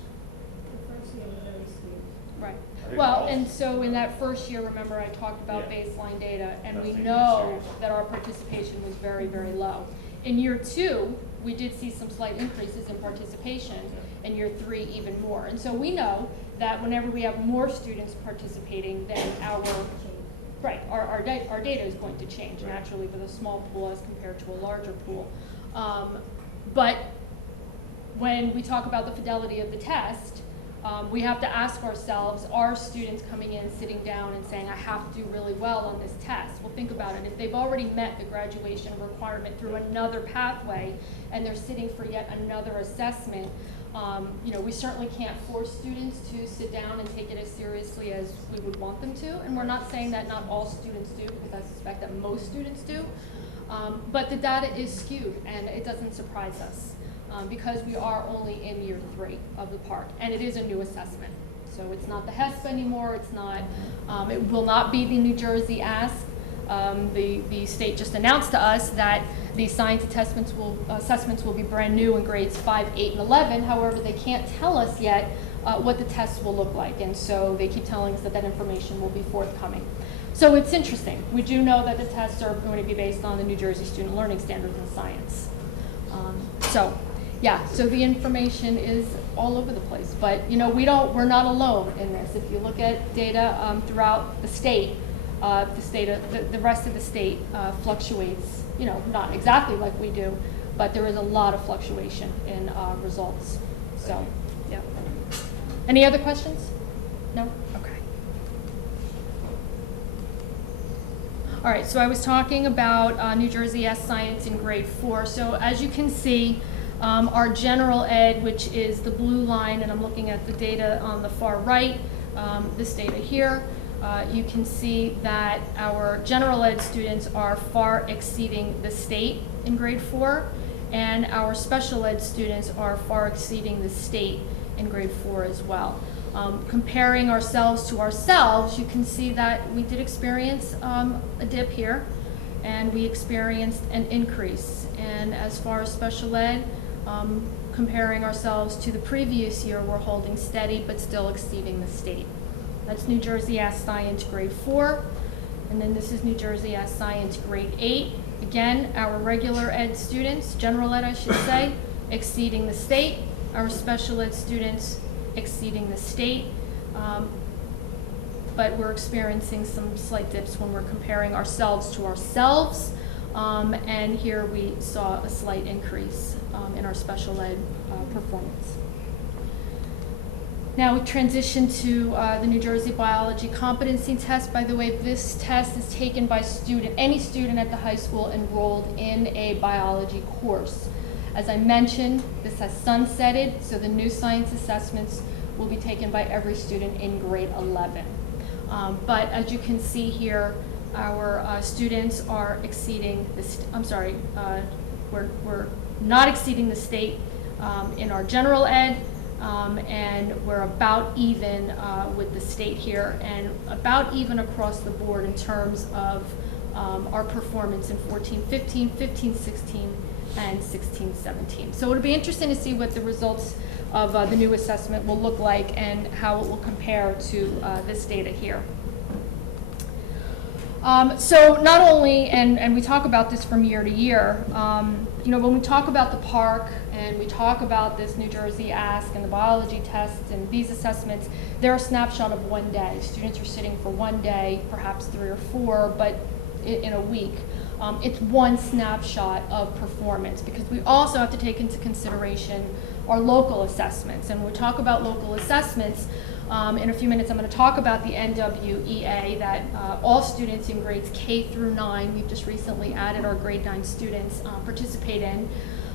Right. Well, and so in that first year, remember I talked about baseline data, and we know that our participation was very, very low. In year 2, we did see some slight increases in participation. In year 3, even more. And so we know that whenever we have more students participating, then our data is going to change naturally with a small pool as compared to a larger pool. But when we talk about the fidelity of the test, we have to ask ourselves, are students coming in, sitting down and saying, I have to do really well on this test? Well, think about it. If they've already met the graduation requirement through another pathway and they're sitting for yet another assessment, we certainly can't force students to sit down and take it as seriously as we would want them to. And we're not saying that not all students do, because I suspect that most students do. But the data is skewed, and it doesn't surprise us because we are only in year 3 of the park, and it is a new assessment. So it's not the HESP anymore. It's not. It will not be the New Jersey Ask. The state just announced to us that the science assessments will be brand new in grades 5, 8, and 11. However, they can't tell us yet what the tests will look like, and so they keep telling us that that information will be forthcoming. So it's interesting. We do know that the tests are going to be based on the New Jersey Student Learning Standards in science. So the information is all over the place. But we're not alone in this. If you look at data throughout the state, the rest of the state fluctuates. Not exactly like we do, but there is a lot of fluctuation in results. So, yeah. Any other questions? No? Okay. All right, so I was talking about New Jersey Ask Science in grade 4. So as you can see, our general ed, which is the blue line, and I'm looking at the data on the far right, this data here, you can see that our general ed students are far exceeding the state in grade 4, and our special ed students are far exceeding the state in grade 4 as well. Comparing ourselves to ourselves, you can see that we did experience a dip here, and we experienced an increase. And as far as special ed, comparing ourselves to the previous year, we're holding steady but still exceeding the state. That's New Jersey Ask Science grade 4, and then this is New Jersey Ask Science grade 8. Again, our regular ed students, general ed I should say, exceeding the state. Our special ed students exceeding the state. But we're experiencing some slight dips when we're comparing ourselves to ourselves. And here we saw a slight increase in our special ed performance. Now we transition to the New Jersey Biology Competency Test. By the way, this test is taken by any student at the high school enrolled in a biology course. As I mentioned, this has sunsetted, so the new science assessments will be taken by every student in grade 11. But as you can see here, our students are exceeding we're not exceeding the state in our general ed, and we're about even with the state here, and about even across the board in terms of our performance in 14-15, 15-16, and 16-17. So it'll be interesting to see what the results of the new assessment will look like and how it will compare to this data here. So not only, and we talk about this from year to year, when we talk about the park and we talk about this New Jersey Ask and the biology tests and these assessments, they're a snapshot of one day. Students are sitting for one day, perhaps 3 or 4, but in a week. It's one snapshot of performance, because we also have to take into consideration our local assessments. And when we talk about local assessments, in a few minutes I'm going to talk about the NWEA that all students in grades K through 9, we've just recently added our grade 9 students, participate in.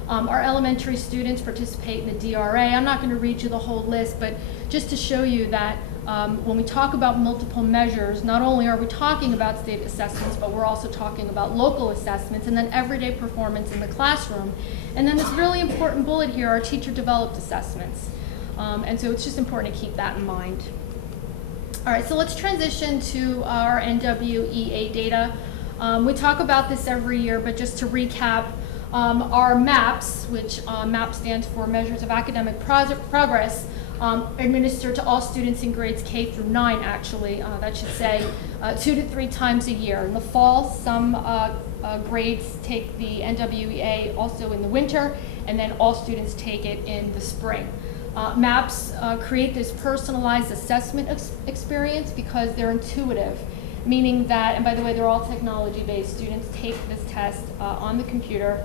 Our elementary students participate in the DRA. I'm not going to read you the whole list, but just to show you that when we talk about multiple measures, not only are we talking about state assessments, but we're also talking about local assessments, and then everyday performance in the classroom. And then this really important bullet here are teacher-developed assessments. And so it's just important to keep that in mind. All right, so let's transition to our NWEA data. We talk about this every year, but just to recap, our MAPs, which MAP stands for Measures of Academic Progress, administered to all students in grades K through 9, actually, that should say, 2 to 3 times a year. In the fall, some grades take the NWEA also in the winter, and then all students take it in the spring. MAPs create this personalized assessment experience because they're intuitive, meaning that, and by the way, they're all technology-based. Students take this test on the computer,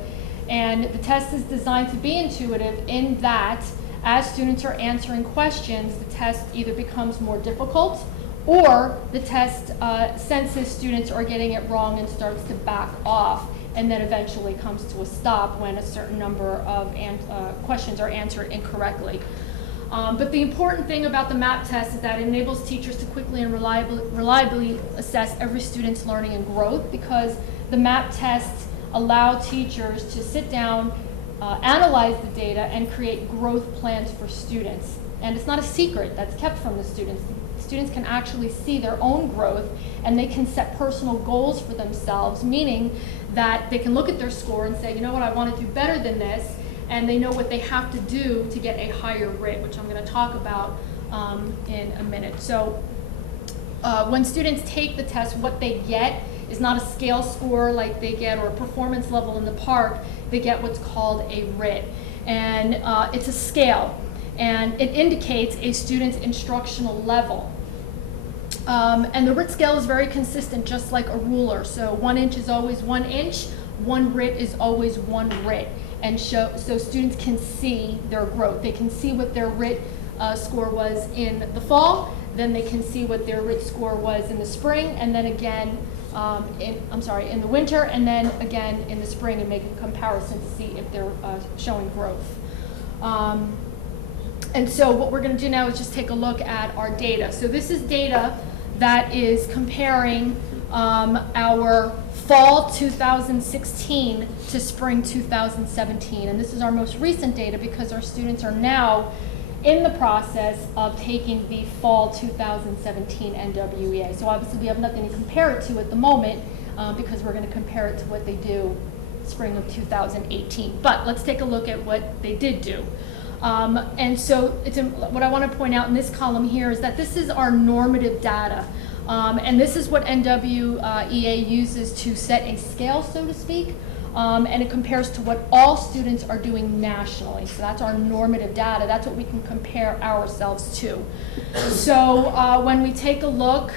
and the test is designed to be intuitive in that as students are answering questions, the test either becomes more difficult or the test senses students are getting it wrong and starts to back off, and then eventually comes to a stop when a certain number of questions are answered incorrectly. But the important thing about the MAP test is that it enables teachers to quickly and reliably assess every student's learning and growth, because the MAP tests allow teachers to sit down, analyze the data, and create growth plans for students. And it's not a secret that's kept from the students. Students can actually see their own growth, and they can set personal goals for themselves, meaning that they can look at their score and say, you know what, I want to do better than this, and they know what they have to do to get a higher rate, which I'm going to talk about in a minute. So when students take the test, what they get is not a scale score like they get, or a performance level in the park. They get what's called a RIT, and it's a scale, and it indicates a student's instructional level. And the RIT scale is very consistent, just like a ruler. So 1 inch is always 1 inch, 1 RIT is always 1 RIT. And so students can see their growth. They can see what their RIT score was in the fall, then they can see what their RIT score was in the spring, and then again in the winter, and then again in the spring, and make a comparison to see if they're showing growth. And so what we're going to do now is just take a look at our data. So this is data that is comparing our fall 2016 to spring 2017. And this is our most recent data because our students are now in the process of taking the fall 2017 NWEA. So obviously we have nothing to compare it to at the moment because we're going to compare it to what they do spring of 2018. But let's take a look at what they did do. And so what I want to point out in this column here is that this is our normative data. And this is what NWEA uses to set a scale, so to speak. And it compares to what all students are doing nationally. So that's our normative data. That's what we can compare ourselves to. So when we take a look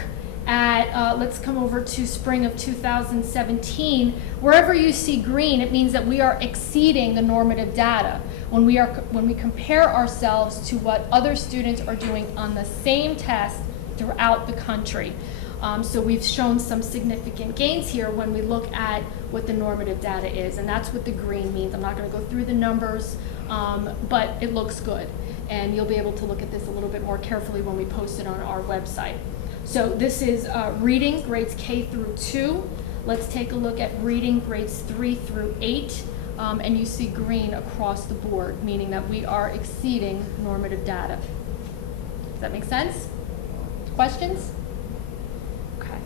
at, let's come over to spring of 2017, wherever you see green, it means that we are exceeding the normative data when we compare ourselves to what other students are doing on the same test throughout the country. So we've shown some significant gains here when we look at what the normative data is, and that's what the green means. I'm not going to go through the numbers, but it looks good. And you'll be able to look at this a little bit more carefully when we post it on our website. So this is reading, grades K through 2. Let's take a look at reading, grades 3 through 8. And you see green across the board, meaning that we are exceeding normative data. Does that make sense? Questions? Okay.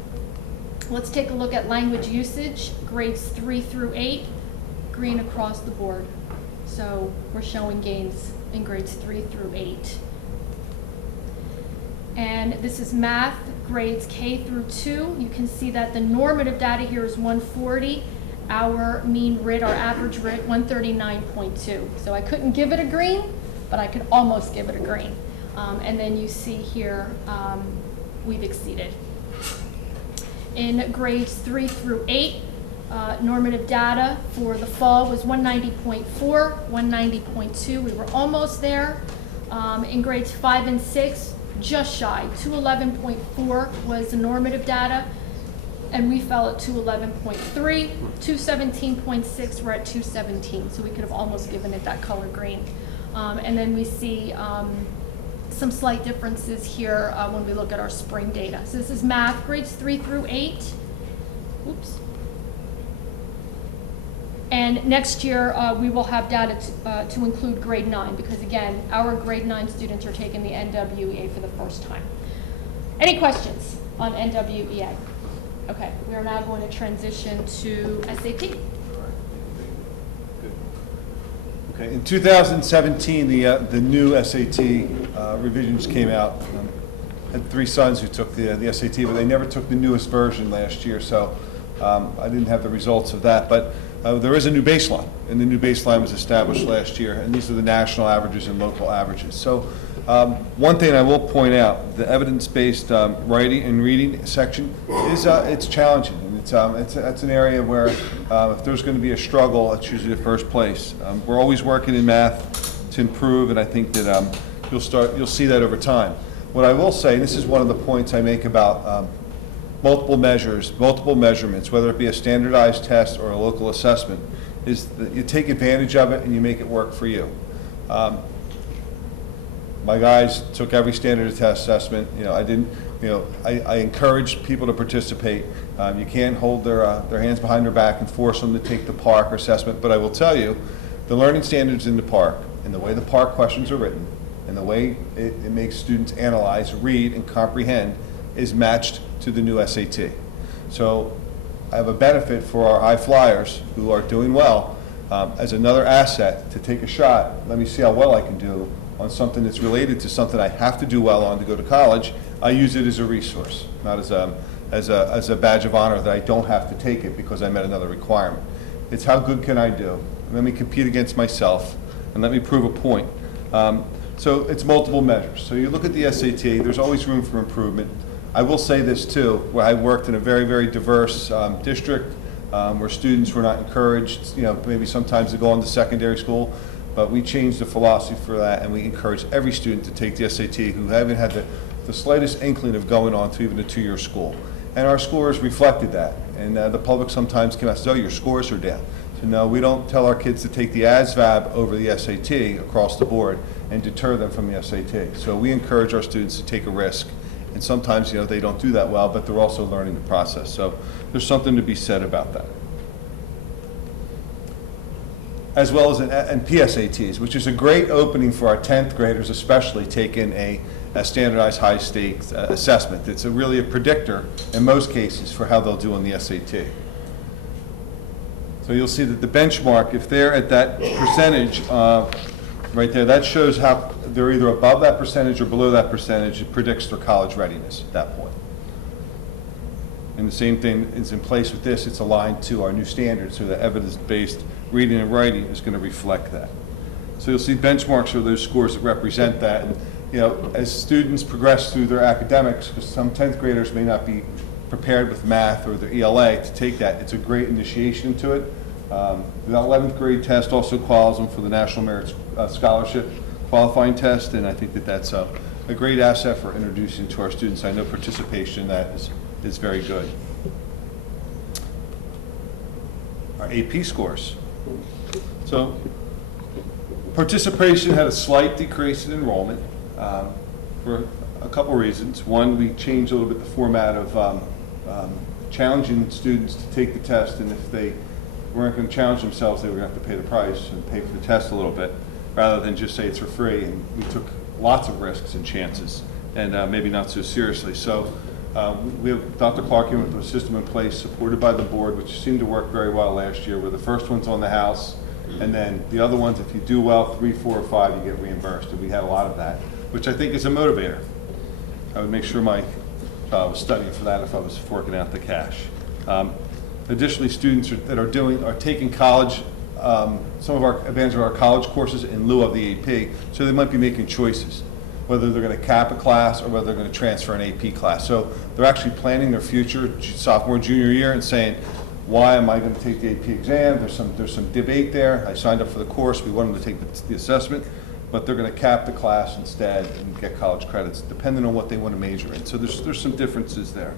Let's take a look at language usage, grades 3 through 8, green across the board. So we're showing gains in grades 3 through 8. And this is math, grades K through 2. You can see that the normative data here is 140. Our mean RIT, our average RIT, 139.2. So I couldn't give it a green, but I could almost give it a green. And then you see here, we've exceeded. In grades 3 through 8, normative data for the fall was 190.4, 190.2. We were almost there. In grades 5 and 6, just shy. 211.4 was the normative data, and we fell at 211.3. 217.6, we're at 217, so we could have almost given it that color green. And then we see some slight differences here when we look at our spring data. So this is math, grades 3 through 8. Oops. And next year, we will have data to include grade 9, because again, our grade 9 students are taking the NWEA for the first time. Any questions on NWEA? Okay, we are now going to transition to SAT. Okay, in 2017, the new SAT revisions came out. I had 3 sons who took the SAT, but they never took the newest version last year, so I didn't have the results of that. But there is a new baseline, and the new baseline was established last year, and these are the national averages and local averages. So one thing I will point out, the evidence-based writing and reading section is it's challenging. And it's an area where if there's going to be a struggle, it's usually the first place. We're always working in math to improve, and I think that you'll see that over time. What I will say, and this is one of the points I make about multiple measures, multiple measurements, whether it be a standardized test or a local assessment, is that you take advantage of it and you make it work for you. My guys took every standard test assessment. I encouraged people to participate. You can't hold their hands behind their back and force them to take the PARCC assessment, but I will tell you, the learning standards in the PARCC and the way the PARCC questions are written and the way it makes students analyze, read, and comprehend is matched to the new SAT. So I have a benefit for our high flyers who are doing well as another asset to take a shot. Let me see how well I can do on something that's related to something I have to do well on to go to college. I use it as a resource, not as a badge of honor that I don't have to take it because I met another requirement. It's how good can I do? Let me compete against myself and let me prove a point. So it's multiple measures. So you look at the SAT, there's always room for improvement. I will say this too, where I worked in a very, very diverse district where students were not encouraged, maybe sometimes to go on to secondary school, but we changed the philosophy for that and we encourage every student to take the SAT who haven't had the slightest inkling of going on to even a 2-year school. And our scores reflected that. And the public sometimes came out and said, oh, your scores are down. So no, we don't tell our kids to take the ASVAB over the SAT across the board and deter them from the SAT. So we encourage our students to take a risk. And sometimes, they don't do that well, but they're also learning the process. So there's something to be said about that. as well as and PSATs, which is a great opening for our 10th graders, especially taking a standardized high stakes assessment. It's really a predictor in most cases for how they'll do on the SAT. So you'll see that the benchmark, if they're at that percentage right there, that shows how they're either above that percentage or below that percentage. It predicts their college readiness at that point. And the same thing is in place with this. It's aligned to our new standards, so the evidence-based reading and writing is going to reflect that. So you'll see benchmarks are those scores that represent that. And, you know, as students progress through their academics, because some 10th graders may not be prepared with math or their ELA to take that, it's a great initiation into it. The 11th grade test also qualifies them for the National Merit Scholarship qualifying test, and I think that that's a great asset for introducing to our students. I know participation in that is very good. Our AP scores. So participation had a slight decrease in enrollment for a couple reasons. One, we changed a little bit the format of challenging students to take the test, and if they weren't going to challenge themselves, they were going to have to pay the price and pay for the test a little bit, rather than just say it's for free. And we took lots of risks and chances, and maybe not so seriously. So we have Dr. Clark came with a system in place supported by the board, which seemed to work very well last year, where the first one's on the house, and then the other ones, if you do well, 3, 4, or 5, you get reimbursed. And we had a lot of that, which I think is a motivator. I would make sure my child was studying for that if I was forking out the cash. Additionally, students that are taking college, some of our advantage of our college courses in lieu of the AP, so they might be making choices, whether they're going to cap a class or whether they're going to transfer an AP class. So they're actually planning their future sophomore, junior year and saying, why am I going to take the AP exam? There's some debate there. I signed up for the course. We want them to take the assessment, but they're going to cap the class instead and get college credits, depending on what they want to major in. So there's some differences there.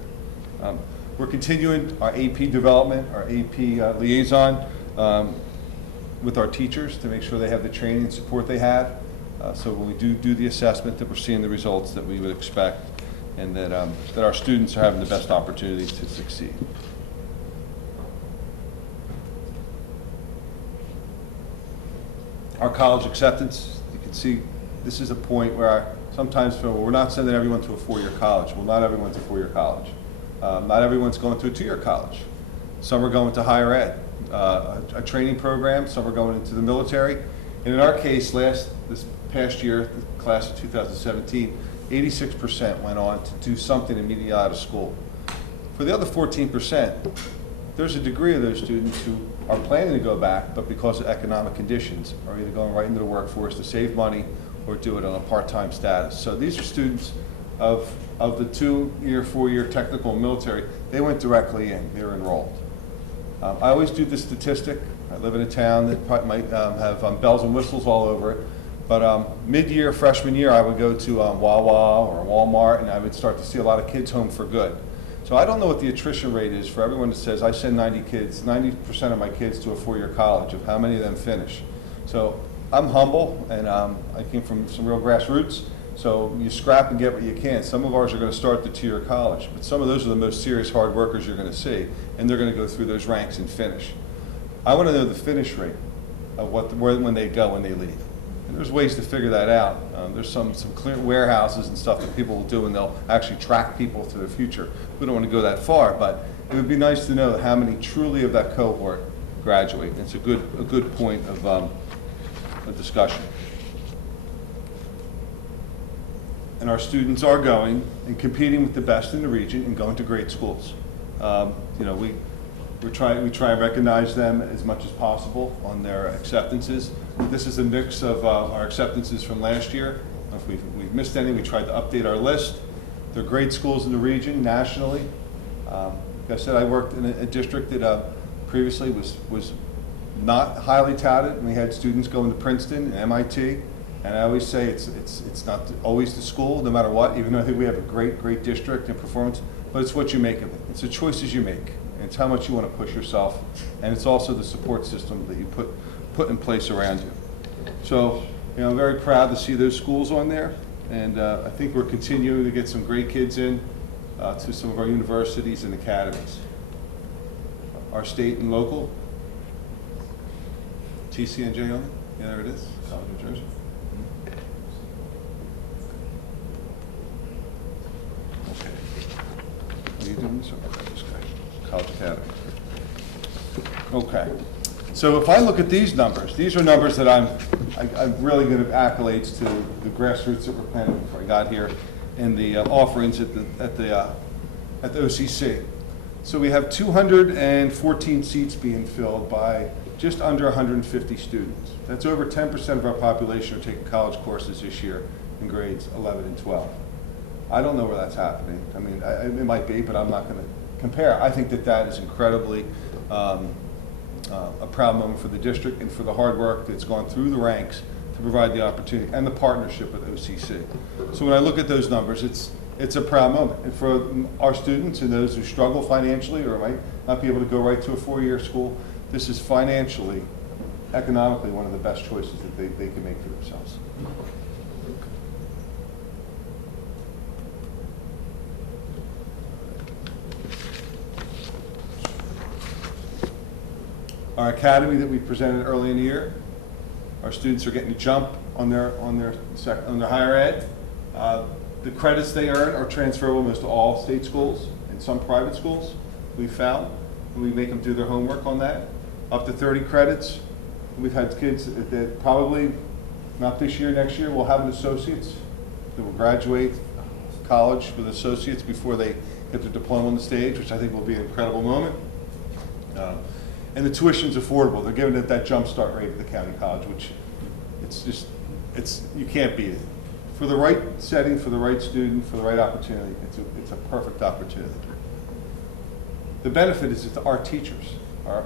We're continuing our AP development, our AP liaison with our teachers to make sure they have the training and support they have. So when we do the assessment, that we're seeing the results that we would expect, and that our students are having the best opportunities to succeed. Our college acceptance, you can see this is a point where sometimes we're not sending everyone to a 4-year college. Well, not everyone's a 4-year college. Not everyone's going to a 2-year college. Some are going to higher ed, a training program. Some are going into the military. And in our case, this past year, the class of 2017, 86% went on to do something immediately out of school. For the other 14%, there's a degree of those students who are planning to go back, but because of economic conditions, are either going right into the workforce to save money or do it on a part-time status. So these are students of the 2-year, 4-year technical and military. They went directly in, they were enrolled. I always do this statistic. I live in a town that might have bells and whistles all over it, but mid-year, freshman year, I would go to Wawa or Walmart, and I would start to see a lot of kids home for good. So I don't know what the attrition rate is for everyone that says, I send 90% of my kids to a 4-year college, of how many of them finish. So I'm humble, and I came from some real grassroots. So you scrap and get what you can. Some of ours are going to start the 2-year college, but some of those are the most serious hard workers you're going to see, and they're going to go through those ranks and finish. I want to know the finish rate of when they go, when they leave. And there's ways to figure that out. There's some clear warehouses and stuff that people will do, and they'll actually track people to the future. We don't want to go that far, but it would be nice to know how many truly of that cohort graduate. It's a good point of a discussion. And our students are going and competing with the best in the region and going to great schools. We try and recognize them as much as possible on their acceptances. This is a mix of our acceptances from last year. If we've missed any, we tried to update our list. They're great schools in the region, nationally. Like I said, I worked in a district that previously was not highly touted, and we had students going to Princeton and MIT. And I always say it's not always the school, no matter what, even though I think we have a great district and performance, but it's what you make of it. It's the choices you make. And it's how much you want to push yourself. And it's also the support system that you put in place around you. So, I'm very proud to see those schools on there. And I think we're continuing to get some great kids in to some of our universities and academies. Our state and local TCNJ on it? Yeah, there it is, College of New Jersey. Okay. What are you doing? Sorry about this guy. College Academy. Okay. So if I look at these numbers, these are numbers that I'm really going to give accolades to the grassroots that were planted before I got here, and the offerings at the OCC. So we have 214 seats being filled by just under 150 students. That's over 10% of our population are taking college courses this year in grades 11 and 12. I don't know where that's happening. I mean, it might be, but I'm not going to compare. I think that is incredibly a proud moment for the district and for the hard work that's gone through the ranks to provide the opportunity and the partnership with OCC. So when I look at those numbers, it's a proud moment. And for our students and those who struggle financially or might not be able to go right to a four-year school, this is financially, economically, one of the best choices that they can make for themselves. Our academy that we presented early in the year, our students are getting a jump on their higher ed. The credits they earn are transferable almost to all state schools and some private schools, we found. And we make them do their homework on that. Up to 30 credits. We've had kids that probably, not this year, next year, will have an associate's that will graduate college with associates before they get their diploma on the stage, which I think will be an incredible moment. And the tuition's affordable. They're giving it that jump start rate at the county college, which you can't beat it. For the right setting, for the right student, for the right opportunity, it's a perfect opportunity. The benefit is to our teachers.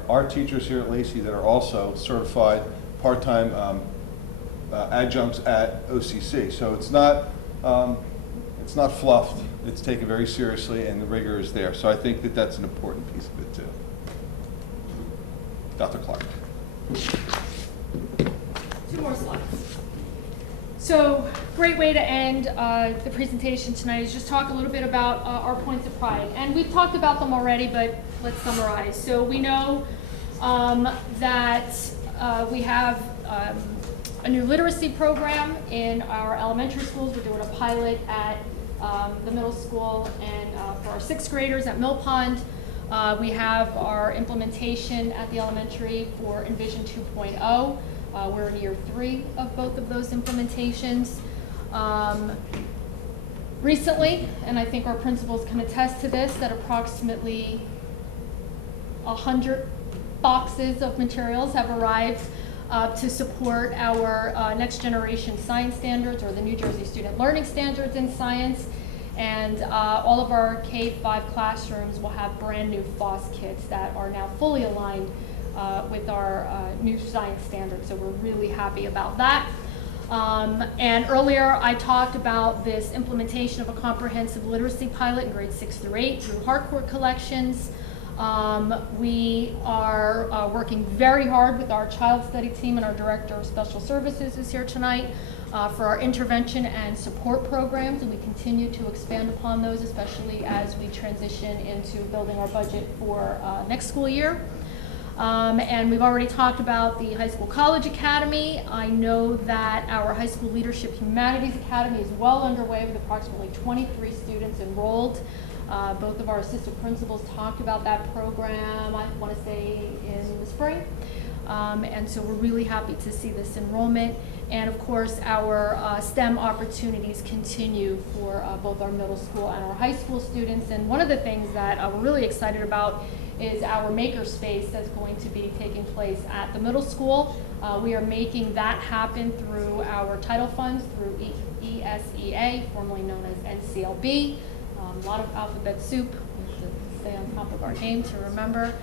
Our teachers here at Lacey that are also certified part-time adjuncts at OCC. So it's not fluffed. It's taken very seriously, and the rigor is there. So I think that that's an important piece of it too. Dr. Clark. 2 more slides. So, great way to end the presentation tonight is just talk a little bit about our points of pride. And we've talked about them already, but let's summarize. So we know that we have a new literacy program in our elementary schools. We're doing a pilot at the middle school and for our 6th graders at Mill Pond. We have our implementation at the elementary for Envision 2.0. We're in year 3 of both of those implementations. Recently, and I think our principals can attest to this, that approximately 100 boxes of materials have arrived to support our next generation science standards, or the New Jersey Student Learning Standards in science. And all of our K-5 classrooms will have brand new FOSS kits that are now fully aligned with our new science standards. So we're really happy about that. And earlier I talked about this implementation of a comprehensive literacy pilot in grades 6 through 8 through Harcourt Collections. We are working very hard with our child study team, and our director of special services is here tonight for our intervention and support programs, and we continue to expand upon those, especially as we transition into building our budget for next school year. And we've already talked about the High School College Academy. I know that our High School Leadership Humanities Academy is well underway with approximately 23 students enrolled. Both of our assistant principals talked about that program, I want to say in the spring. And so we're really happy to see this enrollment. And of course, our STEM opportunities continue for both our middle school and our high school students. And one of the things that we're really excited about is our makerspace that's going to be taking place at the middle school. We are making that happen through our title funds, through ESEA, formerly known as NCLB. A lot of alphabet soup. We have to stay on top of our name to remember.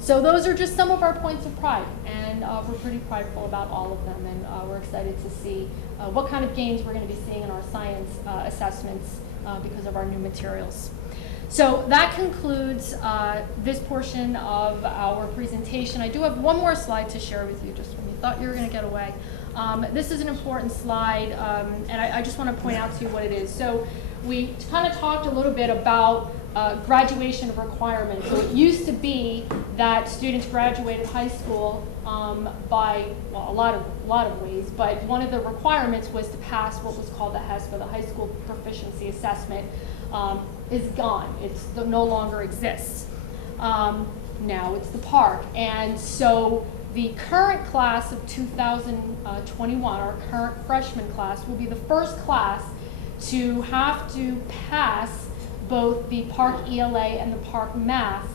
So those are just some of our points of pride, and we're pretty prideful about all of them, and we're excited to see what kind of gains we're going to be seeing in our science assessments because of our new materials. So that concludes this portion of our presentation. I do have one more slide to share with you, just when you thought you were going to get away. This is an important slide, and I just want to point out to you what it is. So we kind of talked a little bit about graduation requirements. So it used to be that students graduated high school by, well, a lot of ways, but one of the requirements was to pass what was called the HESPA, the High School Proficiency Assessment, is gone. It no longer exists. Now it's the park. And so the current class of 2021, our current freshman class, will be the first class to have to pass both the park ELA and the park math,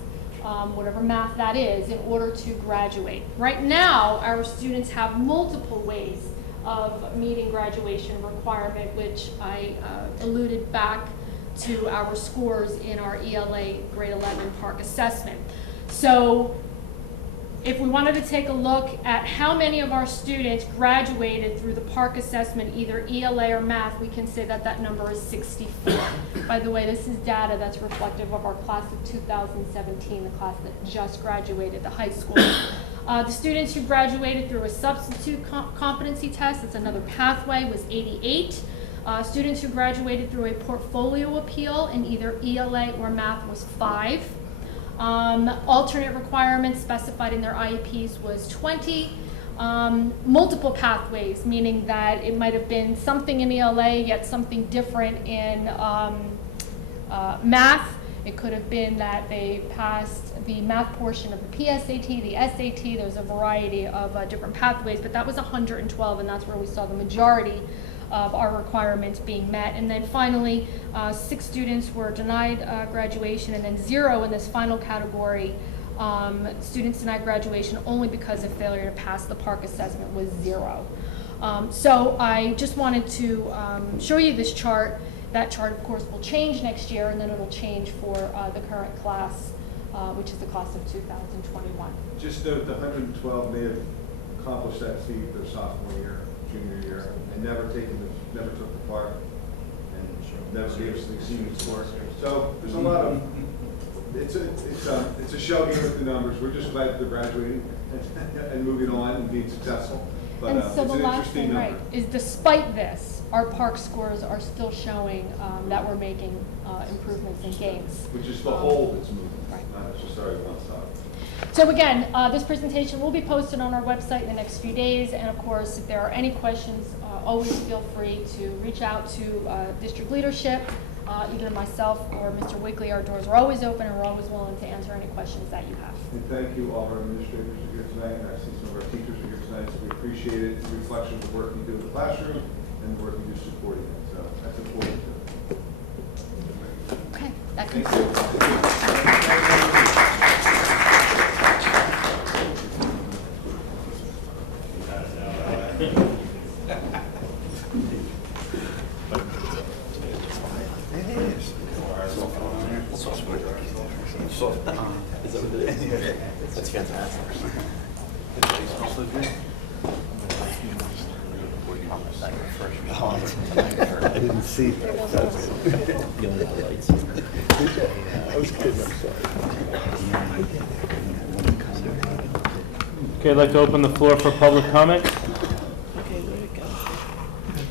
whatever math that is, in order to graduate. Right now, our students have multiple ways of meeting graduation requirement, which I alluded back to our scores in our ELA grade 11 park assessment. So if we wanted to take a look at how many of our students graduated through the park assessment, either ELA or math, we can say that that number is 64. By the way, this is data that's reflective of our class of 2017, the class that just graduated the high school. The students who graduated through a substitute competency test, that's another pathway, was 88. Students who graduated through a portfolio appeal in either ELA or math was 5. Alternate requirements specified in their IEPs was 20. Multiple pathways, meaning that it might have been something in ELA, yet something different in math. It could have been that they passed the math portion of the PSAT, the SAT. There's a variety of different pathways, but that was 112, and that's where we saw the majority of our requirements being met. And then finally, 6 students were denied graduation, and then 0 in this final category. Students denied graduation only because of failure to pass the park assessment was 0. So I just wanted to show you this chart. That chart, of course, will change next year, and then it'll change for the current class, which is the class of 2021. Just note, the 112 may have accomplished that feat their sophomore year, junior year, and never took the part, and never gave us the exceeding score. So there's a lot of, it's a shell game with the numbers. We're just glad that they're graduating and moving on and being successful. But And so it's the an last interesting thing, number. right, is despite this, our park scores are still showing that we're making improvements in games. Which is the whole that's moving, Right. not just our one side. So again, this presentation will be posted on our website in the next few days, and of course, if there are any questions, always feel free to reach out to district leadership, either myself or Mr. Wigley. Our doors are always open, and we're always willing to answer any questions that you have. And thank you, all of our administrators are here tonight, and I see some of our teachers are here tonight, so we appreciate it. It's a reflection of the work you do in the classroom and the work you do supporting it, so that's important. Okay, that Thank concludes. That's fantastic. I didn't see that. I was kidding, I'm sorry. Okay, I'd like to open the floor for public comment.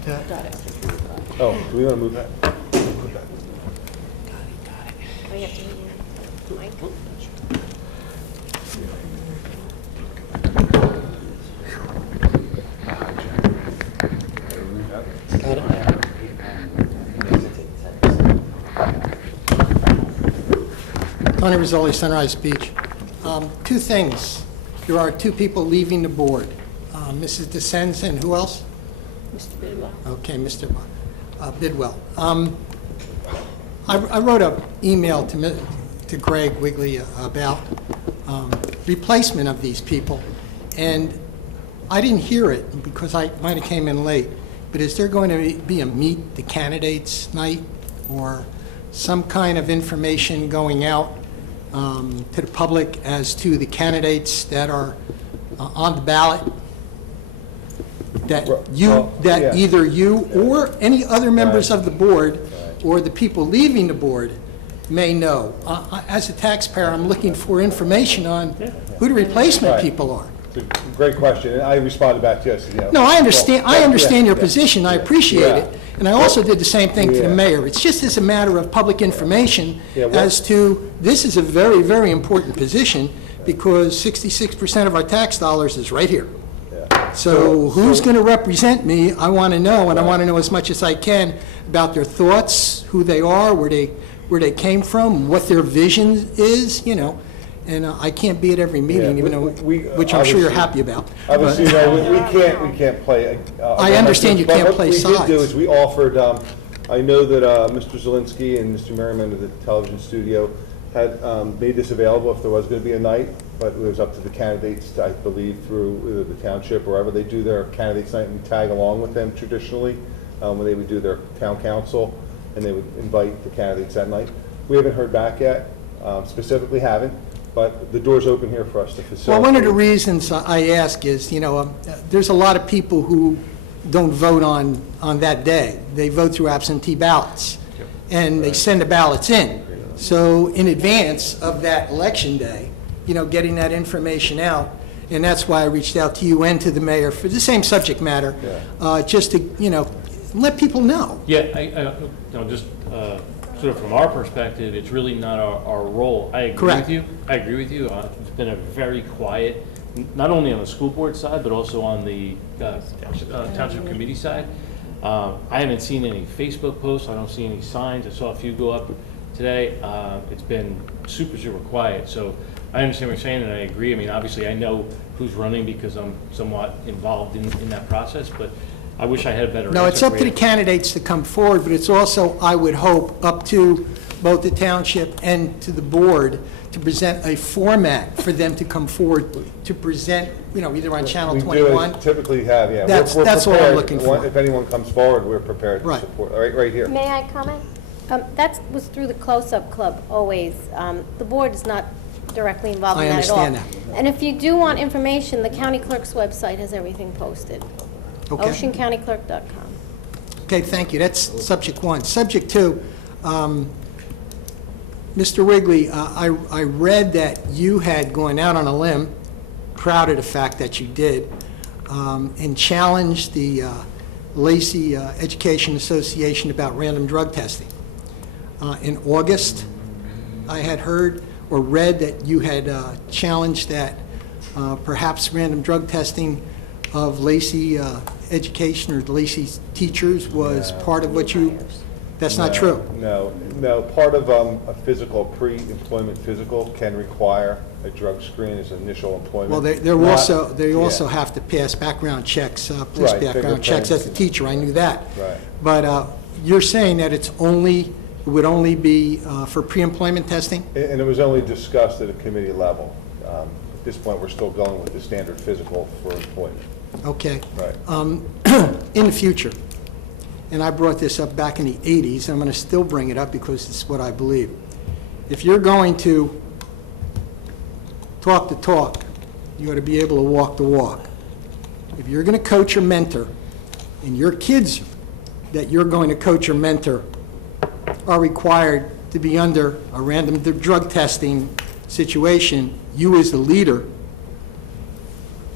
Got it. Oh, do we want to move that? We have to move the mic. Tony Rizzoli, Sunrise Beach. 2 things. There are 2 people leaving the board. Mrs. DeSenz and who else? Mr. Bidwell. Okay, Mr. Bidwell. I wrote an email to Greg Wigley about replacement of these people, and I didn't hear it because I might have came in late, but is there going to be a meet the candidates night or some kind of information going out to the public as to the candidates that are on the ballot? That either you or any other members of the board or the people leaving the board may know. As a taxpayer, I'm looking for information on who the replacement people are. It's a great question, and I responded back to you. I said, you know, No, I understand, well, I understand your yeah, position, I yeah, appreciate yeah. it. And I also did the same thing to the Yeah. mayor. It's just as a matter of public information Yeah, what- as to, this is a very, very important position because 66% of our tax dollars is right here. So who's going to represent me? I want to know, and I want to know as much as I can about their thoughts, who they are, where they came from, what their vision is, you know. And I can't be at every meeting, Yeah, even though, we- which I'm sure you're obviously- happy about. Obviously, But- no, we can't play. I understand you can't play What we did do sides. is we offered, I know that Mr. Zelinski and Mr. Merriman of the television studio had made this available if there was going to be a night, but it was up to the candidates, I believe, through either the township, wherever they do their candidates night, and we tag along with them traditionally when they would do their town council, and they would invite the candidates that night. We haven't heard back yet, specifically haven't, but the door's open here for us to facilitate. Well, one of the reasons I ask is, you know, there's a lot of people who don't vote on that day. They vote through absentee ballots, and they send the ballots in. So in advance of that election day, you know, getting that information out, and that's why I reached out to you and to the mayor for the same subject matter, just to, you know, let people know. Yeah, you know, just sort of from our perspective, it's really not our role. I agree Correct. with you. I agree with you. It's been a very quiet, not only on the school board side, but also on the township committee side. I haven't seen any Facebook posts. I don't see any signs. I saw a few go up today. It's been super, super quiet. So I understand what you're saying, and I agree. I mean, obviously, I know who's running because I'm somewhat involved in that process, but I wish I had a better answer. No, it's up for to the you. candidates to come forward, but it's also, I would hope, up to both the township and to the board to present a format for them to come forward to present, you know, either on Channel We 21. do typically have, yeah. That's We're all I'm prepared. looking for. If anyone comes forward, we're prepared to Right. support, right here. May I comment? That was through the Close-Up Club, always. The board is not directly involved I in that at all. understand And if you do want information, the county clerk's website has everything posted. Okay. OceanCountyClerk.com. Okay, thank you. That's subject one. Subject two, Mr. Wigley, I read that you had gone out on a limb, proud of the fact that you did, and challenged the Lacey Education Association about random drug testing. In August, I had heard or read that you had challenged that perhaps random drug testing of Lacey education or Lacey's teachers was part of what you, that's not true? No. Part of a physical, pre-employment physical can require a drug screen as initial employment. Well, they also have to pass background checks, police Right, background checks as a fingerprints. teacher, I knew that. Right. But you're saying that it would only be for pre-employment testing? And it was only discussed at a committee level. At this point, we're still going with the standard physical for employment. Okay. Right. In the future, and I brought this up back in the 80s, I'm going to still bring it up because it's what I believe. If you're going to talk the talk, you ought to be able to walk the walk. If you're going to coach or mentor, and your kids that you're going to coach or mentor are required to be under a random drug testing situation, you as the leader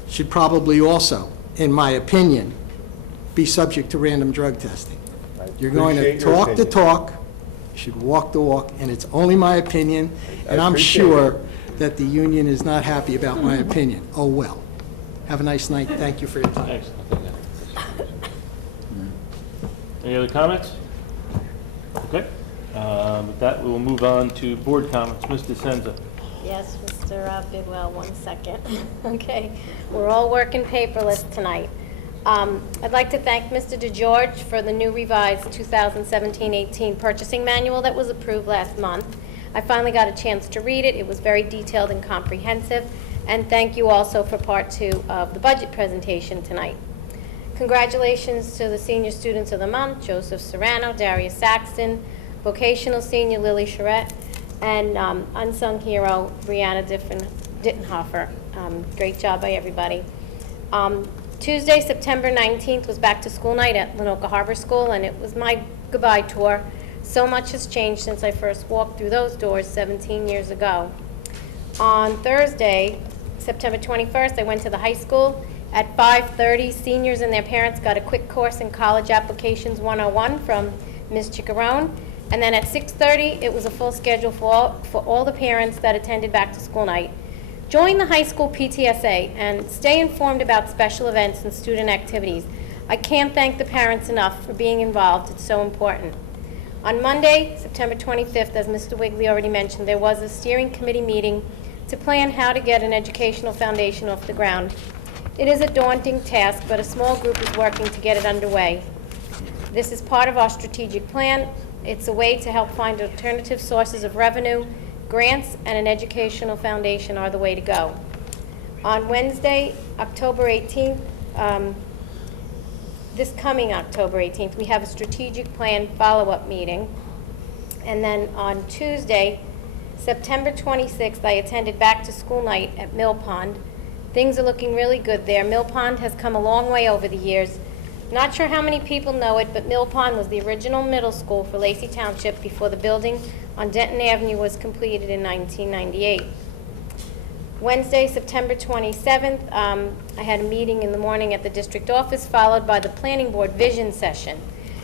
should probably also, in my opinion, be subject to random drug testing. You're going to appreciate your talk the opinion. talk, you should walk the walk, and it's only my opinion, and I'm appreciate sure that the union is not happy about my opinion. Oh, well. Have a nice night. Thank you for your time. Thanks. Any other comments? Okay. With that, we will move on to board comments. Ms. DeSenza. Yes, Mr. Bidwell, 1 second. Okay, we're all working paperless tonight. I'd like to thank Mr. DeGeorge for the new revised 2017-18 purchasing manual that was approved last month. I finally got a chance to read it. It was very detailed and comprehensive. And thank you also for part 2 of the budget presentation tonight. Congratulations to the senior students of the month, Joseph Serrano, Darius Saxton, vocational senior Lily Charette, and unsung hero Brianna Dittenhofer. Great job by everybody. Tuesday, September 19th was back to school night at Lenoka Harbor School, and it was my goodbye tour. So much has changed since I first walked through those doors 17 years ago. On Thursday, September 21st, I went to the high school. At 5:30, seniors and their parents got a quick course in College Applications 101 from Ms. Chiccarone. And then at 6:30, it was a full schedule for all the parents that attended back to school night. Join the high school PTSA and stay informed about special events and student activities. I can't thank the parents enough for being involved. It's so important. On Monday, September 25th, as Mr. Wigley already mentioned, there was a steering committee meeting to plan how to get an educational foundation off the ground. It is a daunting task, but a small group is working to get it underway. This is part of our strategic plan. It's a way to help find alternative sources of revenue. Grants and an educational foundation are the way to go. On Wednesday, October 18th, this coming October 18th, we have a strategic plan follow-up meeting. And then on Tuesday, September 26th, I attended back to school night at Mill Pond. Things are looking really good there. Mill Pond has come a long way over the years. Not sure how many people know it, but Mill Pond was the original middle school for Lacey Township before the building on Denton Avenue was completed in 1998. Wednesday, September 27th, I had a meeting in the morning at the district office, followed by the planning board vision session.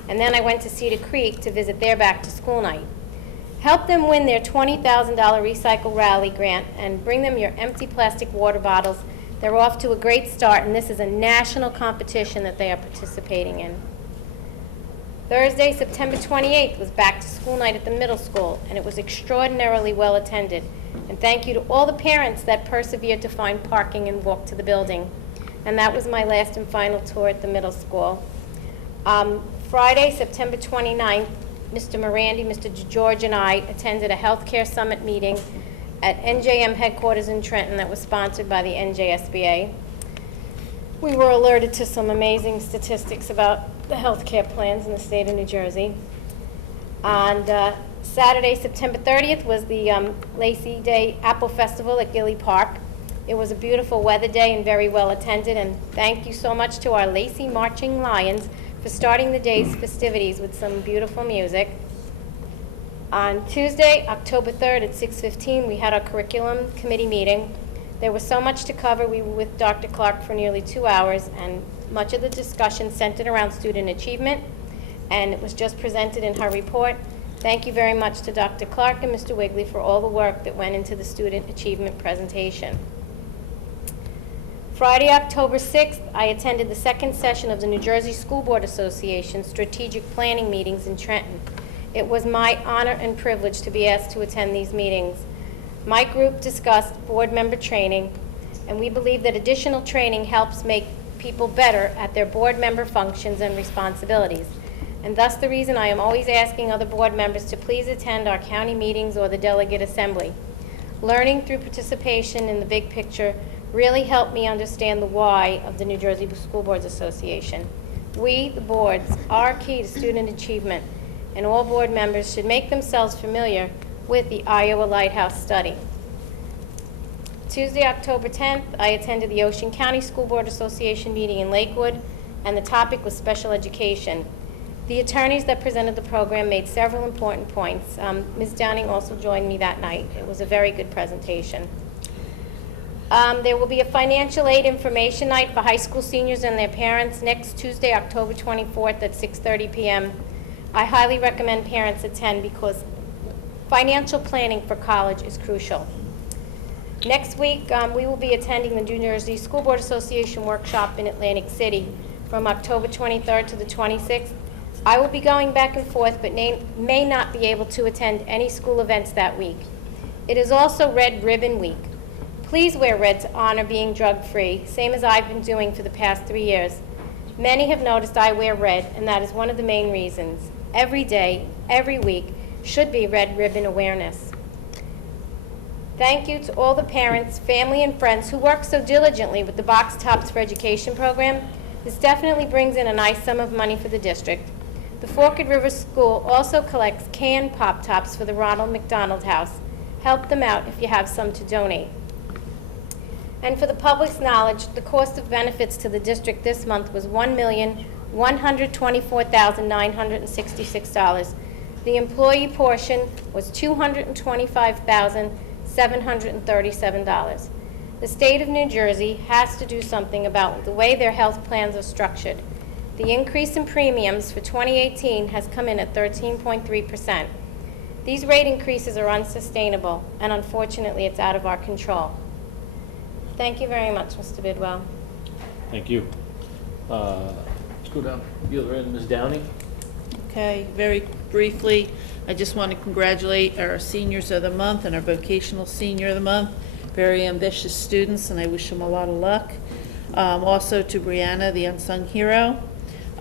And then I went to Cedar Creek to visit their back to school night. Help them win their $20,000 Recycle Rally grant and bring them your empty plastic water bottles. They're off to a great start, and this is a national competition that they are participating in. Thursday, September 28th, was back to school night at the middle school, and it was extraordinarily well attended. And thank you to all the parents that persevered to find parking and walk to the building. And that was my last and final tour at the middle school. Friday, September 29th, Mr. Morandi, Mr. George, and I attended a healthcare summit meeting at NJM headquarters in Trenton that was sponsored by the NJSBA. We were alerted to some amazing statistics about the healthcare plans in the state of New Jersey. And Saturday, September 30th, was the Lacey Day Apple Festival at Gilly Park. It was a beautiful weather day and very well attended, and thank you so much to our Lacey Marching Lions for starting the day's festivities with some beautiful music. On Tuesday, October 3rd at 6:15, we had our curriculum committee meeting. There was so much to cover. We were with Dr. Clark for nearly 2 hours, and much of the discussion centered around student achievement, and it was just presented in her report. Thank you very much to Dr. Clark and Mr. Wigley for all the work that went into the student achievement presentation. Friday, October 6th, I attended the second session of the New Jersey School Board Association strategic planning meetings in Trenton. It was my honor and privilege to be asked to attend these meetings. My group discussed board member training, and we believe that additional training helps make people better at their board member functions and responsibilities. And thus the reason I am always asking other board members to please attend our county meetings or the delegate assembly. Learning through participation in the big picture really helped me understand the why of the New Jersey School Boards Association. We, the boards, are key to student achievement, and all board members should make themselves familiar with the Iowa Lighthouse Study. Tuesday, October 10th, I attended the Ocean County School Board Association meeting in Lakewood, and the topic was special education. The attorneys that presented the program made several important points. Ms. Downing also joined me that night. It was a very good presentation. There will be a financial aid information night for high school seniors and their parents next Tuesday, October 24th at 6:30 p.m. I highly recommend parents attend because financial planning for college is crucial. Next week, we will be attending the New Jersey School Board Association workshop in Atlantic City from October 23rd to the 26th. I will be going back and forth, but may not be able to attend any school events that week. It is also Red Ribbon Week. Please wear red to honor being drug-free, same as I've been doing for the past 3 years. Many have noticed I wear red, and that is one of the main reasons. Every day, every week, should be Red Ribbon Awareness. Thank you to all the parents, family, and friends who work so diligently with the Box Tops for Education program. This definitely brings in a nice sum of money for the district. The Forked River School also collects canned Pop-Tops for the Ronald McDonald House. Help them out if you have some to donate. And for the public's knowledge, the cost of benefits to the district this month was $1,124,966. The employee portion was $225,737. The state of New Jersey has to do something about the way their health plans are structured. The increase in premiums for 2018 has come in at 13.3%. These rate increases are unsustainable, and unfortunately, it's out of our control. Thank you very much, Mr. Bidwell. Thank you. Let's go down the other end, Ms. Downey. Okay, very briefly, I just want to congratulate our seniors of the month and our vocational senior of the month. Very ambitious students, and I wish them a lot of luck. Also to Brianna, the unsung hero.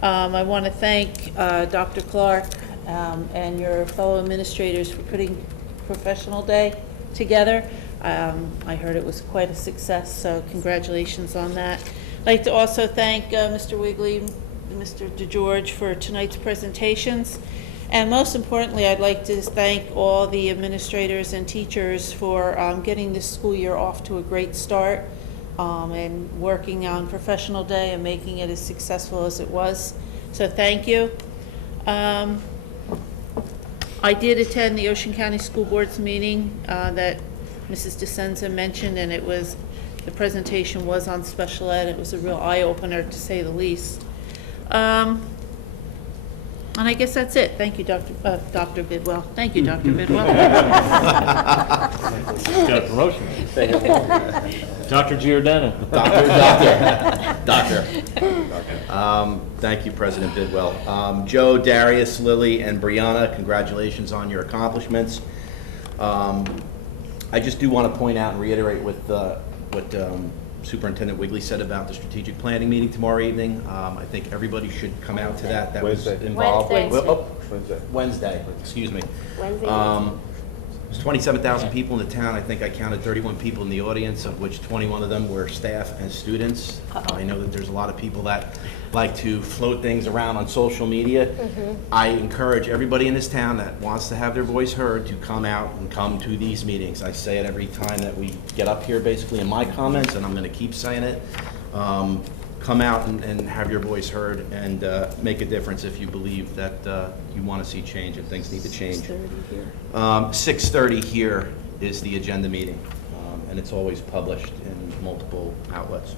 I want to thank Dr. Clark and your fellow administrators for putting Professional Day together. I heard it was quite a success, so congratulations on that. I'd like to also thank Mr. Wigley, Mr. DeGeorge for tonight's presentations. And most importantly, I'd like to thank all the administrators and teachers for getting this school year off to a great start and working on Professional Day and making it as successful as it was. So thank you. I did attend the Ocean County School Board's meeting that Mrs. DeSenza mentioned, and the presentation was on special ed. It was a real eye-opener, to say the least. And I guess that's it. Thank you, Dr. Bidwell. Thank you, Dr. Bidwell. Got a promotion. Dr. Giordano. Doctor. Thank you, President Bidwell. Joe, Darius, Lily, and Brianna, congratulations on your accomplishments. I just do want to point out and reiterate what Superintendent Wigley said about the strategic planning meeting tomorrow evening. I think everybody should come out to that. That was involved. Wednesday, excuse me. There's 27,000 people in the town. I think I counted 31 people in the audience, of which 21 of them were staff and students. I know that there's a lot of people that like to float things around on social media. I encourage everybody in this town that wants to have their voice heard to come out and come to these meetings. I say it every time that we get up here, basically in my comments, and I'm going to keep saying it. Come out and have your voice heard and make a difference if you believe that you want to see change and things need to change. 6:30 here is the agenda meeting, and it's always published in multiple outlets.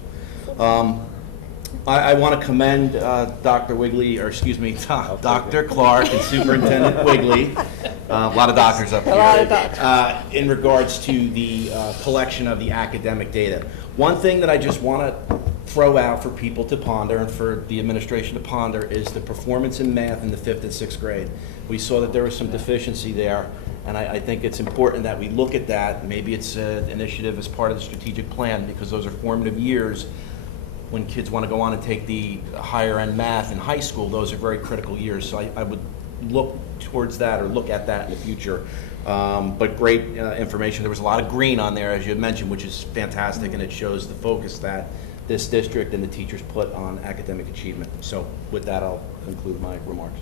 I want to commend Dr. Wigley, or excuse me, Dr. Clark and Superintendent Wigley, a lot of doctors up here, in regards to the collection of the academic data. One thing that I just want to throw out for people to ponder and for the administration to ponder is the performance in math in the 5th and 6th grade. We saw that there was some deficiency there, and I think it's important that we look at that. Maybe it's an initiative as part of the strategic plan, because those are formative years. When kids want to go on and take the higher end math in high school, those are very critical years. So I would look towards that, or look at that in the future. But great information. There was a lot of green on there, as you mentioned, which is fantastic, and it shows the focus that this district and the teachers put on academic achievement. So with that, I'll conclude my remarks.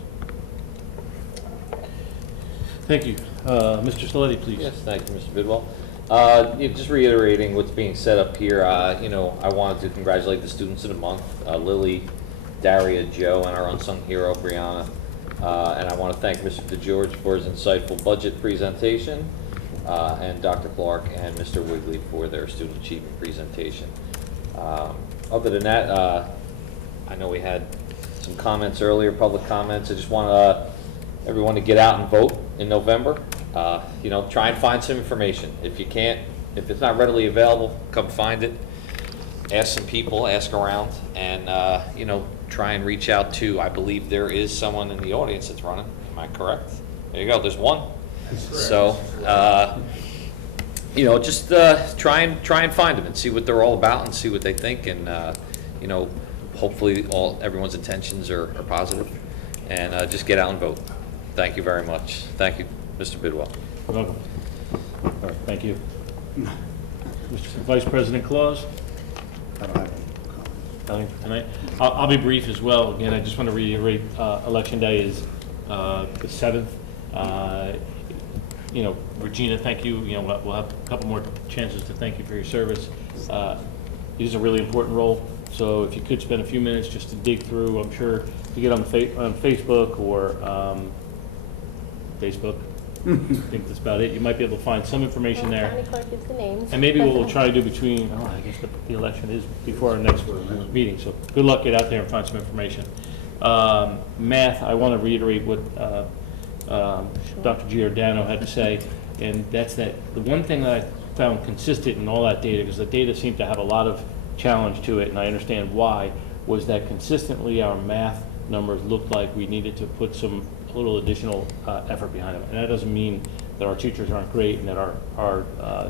Thank you. Mr. Saletti, please. Yes, thank you, Mr. Bidwell. Just reiterating what's being said up here, I wanted to congratulate the students of the month, Lily, Daria, Joe, and our unsung hero, Brianna. And I want to thank Mr. DeGeorge for his insightful budget presentation, and Dr. Clark and Mr. Wigley for their student achievement presentation. Other than that, I know we had some comments earlier, public comments. I just want everyone to get out and vote in November. Try and find some information. If you can't, if it's not readily available, come find it. Ask some people, ask around, and try and reach out to, I believe there is someone in the audience that's running. Am I correct? There you go, there's one. So, just try and find them and see what they're all about and see what they think, and hopefully everyone's intentions are positive, and just get out and vote. Thank you very much. Thank you, Mr. Bidwell. You're welcome. All right, thank you. Mr. Vice President Claus? I don't have any tonight. I'll be brief as well. Again, I just want to reiterate, Election Day is the 7th. Regina, thank you. We'll have a couple more chances to thank you for your service. It is a really important role. So if you could spend a few minutes just to dig through, I'm sure you get on Facebook or I think that's about it. You might be able to find some information there. County clerk gives the names. And maybe what we'll try to do between, I guess the election is before our next meeting, so good luck, get out there and find some information. Math, I want to reiterate what Dr. Giordano had to say, and that's that the one thing that I found consistent in all that data, because the data seemed to have a lot of challenge to it, and I understand why, was that consistently our math numbers looked like we needed to put a little additional effort behind them. And that doesn't mean that our teachers aren't great and that our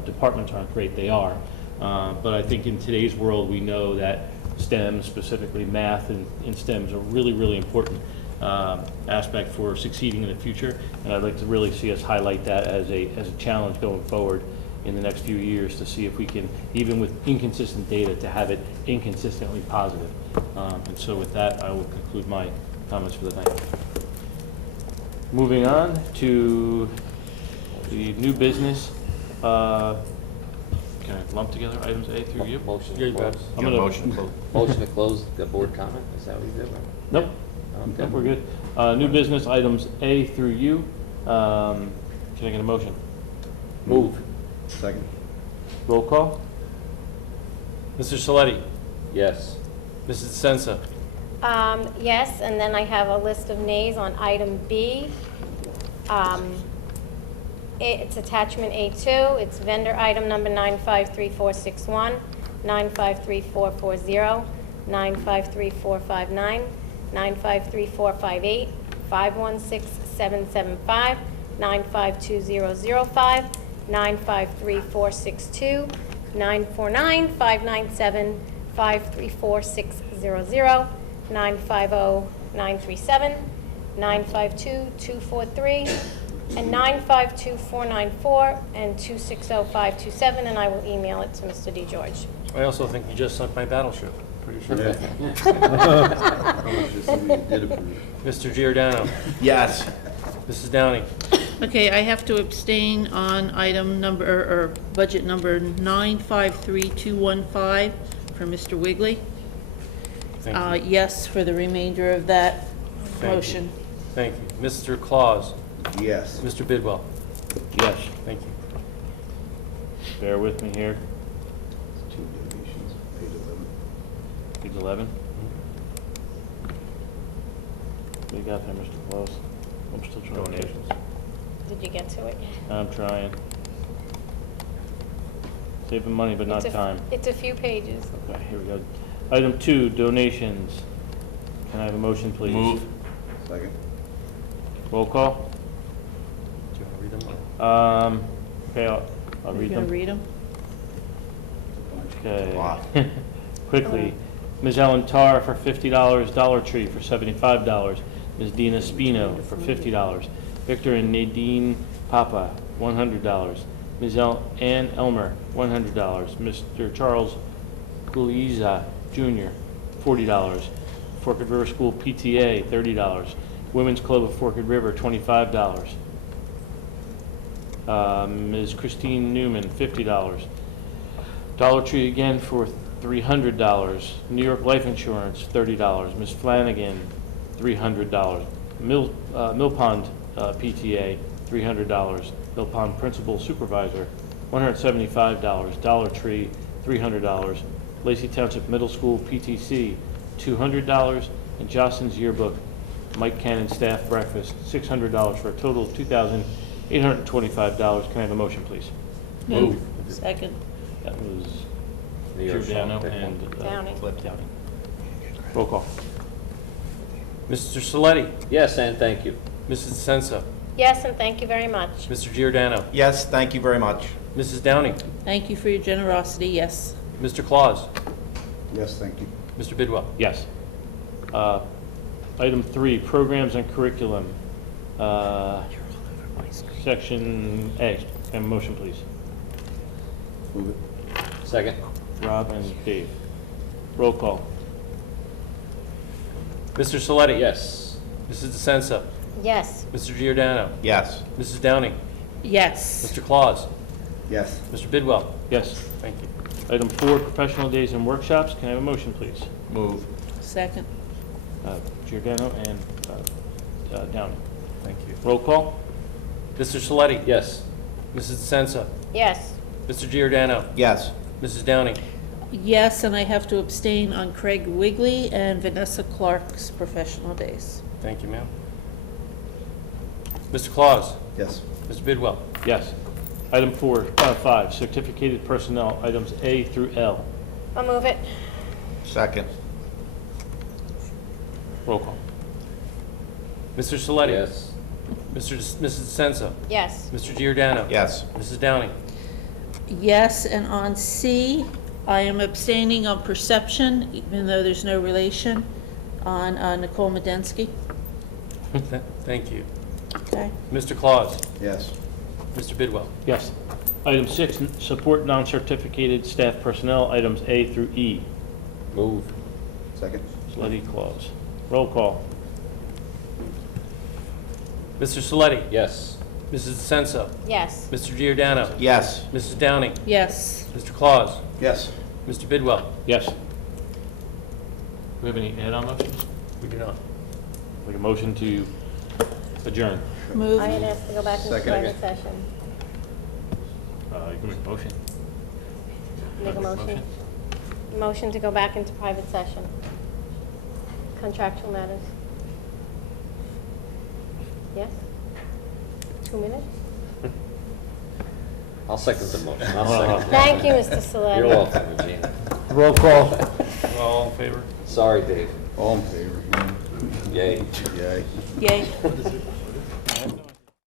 departments aren't great, they are. But I think in today's world, we know that STEM, specifically math and STEM, is a really, really important aspect for succeeding in the future. And I'd like to really see us highlight that as a challenge going forward in the next few years, to see if we can, even with inconsistent data, to have it inconsistently positive. And so with that, I will conclude my comments for the night. Moving on to the new business. Can I lump together items A through U? Motion Yeah, to you close. bet. I'm gonna- Motion to close the board comment, is that what you did? Nope. Okay. Nope, we're good. New business items A through U. Can I get a motion? Move. Second. Roll call? Mr. Saletti? Yes. Mrs. DeSenza? Yes, and then I have a list of nays on item B. It's attachment A2. It's vendor item number 953461, 953440, 953459, 953458, 516775, 952005, 953462, 949597, 534600, 950937, 952243, and 952494, and 260527, and I will email it to Mr. DeGeorge. I also think you just sunk my battleship, pretty sure. Mr. Giordano? Yes. Mrs. Downing? Okay, I have to abstain on item number, or budget number 953215 for Mr. Wiggly. Thank you. Yes for the remainder of that Thank you. motion. Thank you. Mr. Claus? Yes. Mr. Bidwell? Yes. Thank you. Bear with me here. Two donations, page 11. Page 11. What you got there, Mr. Close? I'm still trying to. Donations. Did you get to it? I'm trying. Saving money, but not time. It's a few pages. Okay, here we go. Item 2, donations. Can I have a motion, please? Move. Second. Roll call? Do you want to read them? Okay, I'll Are you read going them. to read them? Okay. Wow. Quickly. Ms. Ellen Tarr for $50, Dollar Tree for $75, Ms. Dina Spino for $50, Victor and Nadine Papa, $100, Ms. Ann Elmer, $100, Mr. Charles Guliza Jr., $40, Forked River School PTA, $30, Women's Club of Forked River, $25, Ms. Christine Newman, $50, Dollar Tree again for $300, New York Life Insurance, $30, Ms. Flanagan, $300, Mill Pond PTA, $300, Mill Pond Principal Supervisor, $175, Dollar Tree, $300, Lacey Township Middle School PTC, $200, and Jostens Yearbook, Mike Cannon Staff Breakfast, $600 for a total of $2,825. Can I have a motion, please? Move. Second. That was Neo Giordano Shaw. and Downing. Downing. Roll call. Mr. Saletti? Yes, and thank you. Mrs. DeSenza? Yes, and thank you very much. Mr. Giordano? Yes, thank you very much. Mrs. Downing? Thank you for your generosity, yes. Mr. Claus? Yes, thank you. Mr. Bidwell? Yes. Item 3, programs and curriculum. Section A. Can I have a motion, please? Move it. Second. Rob and Dave. Roll call. Mr. Saletti? Yes. Mrs. DeSenza? Yes. Mr. Giordano? Yes. Mrs. Downing? Yes. Mr. Claus? Yes. Mr. Bidwell? Yes. Thank you. Item 4, professional days and workshops. Can I have a motion, please? Move. Second. Giordano and Downing. Thank you. Roll call. Mr. Saletti? Yes. Mrs. DeSenza? Yes. Mr. Giordano? Yes. Mrs. Downing? Yes, and I have to abstain on Craig Wigley and Vanessa Clark's professional days. Thank you, ma'am. Mr. Claus? Yes. Mr. Bidwell? Yes. Item 5, certificated personnel, items A through L. I'll move it. Second. Roll call. Mr. Saletti? Yes. Mrs. DeSenza? Yes. Mr. Giordano? Yes. Mrs. Downing? Yes, and on C, I am abstaining on perception, even though there's no relation, on Nicole Medensky. Thank you. Okay. Mr. Claus? Yes. Mr. Bidwell? Yes. Item 6, support non-certificated staff personnel, items A through E. Move. Second. Saletti, Claus. Roll call. Mr. Saletti? Yes. Mrs. DeSenza? Yes. Mr. Giordano? Yes. Mrs. Downing? Yes. Mr. Claus? Yes. Mr. Bidwell? Yes. Do we have any add-on motions? We do not. Like a motion to adjourn? Move. I had asked to go back into Second. private session. You can make a motion. Make a motion. Motion to go back into private session. Contractual matters. Yes? 2 minutes? I'll second the motion. I'll second it. Thank you, Mr. Saletti. You're welcome, Regina. Roll call. All in favor? Sorry, Dave. All in favor? Yay. Yay. Yay.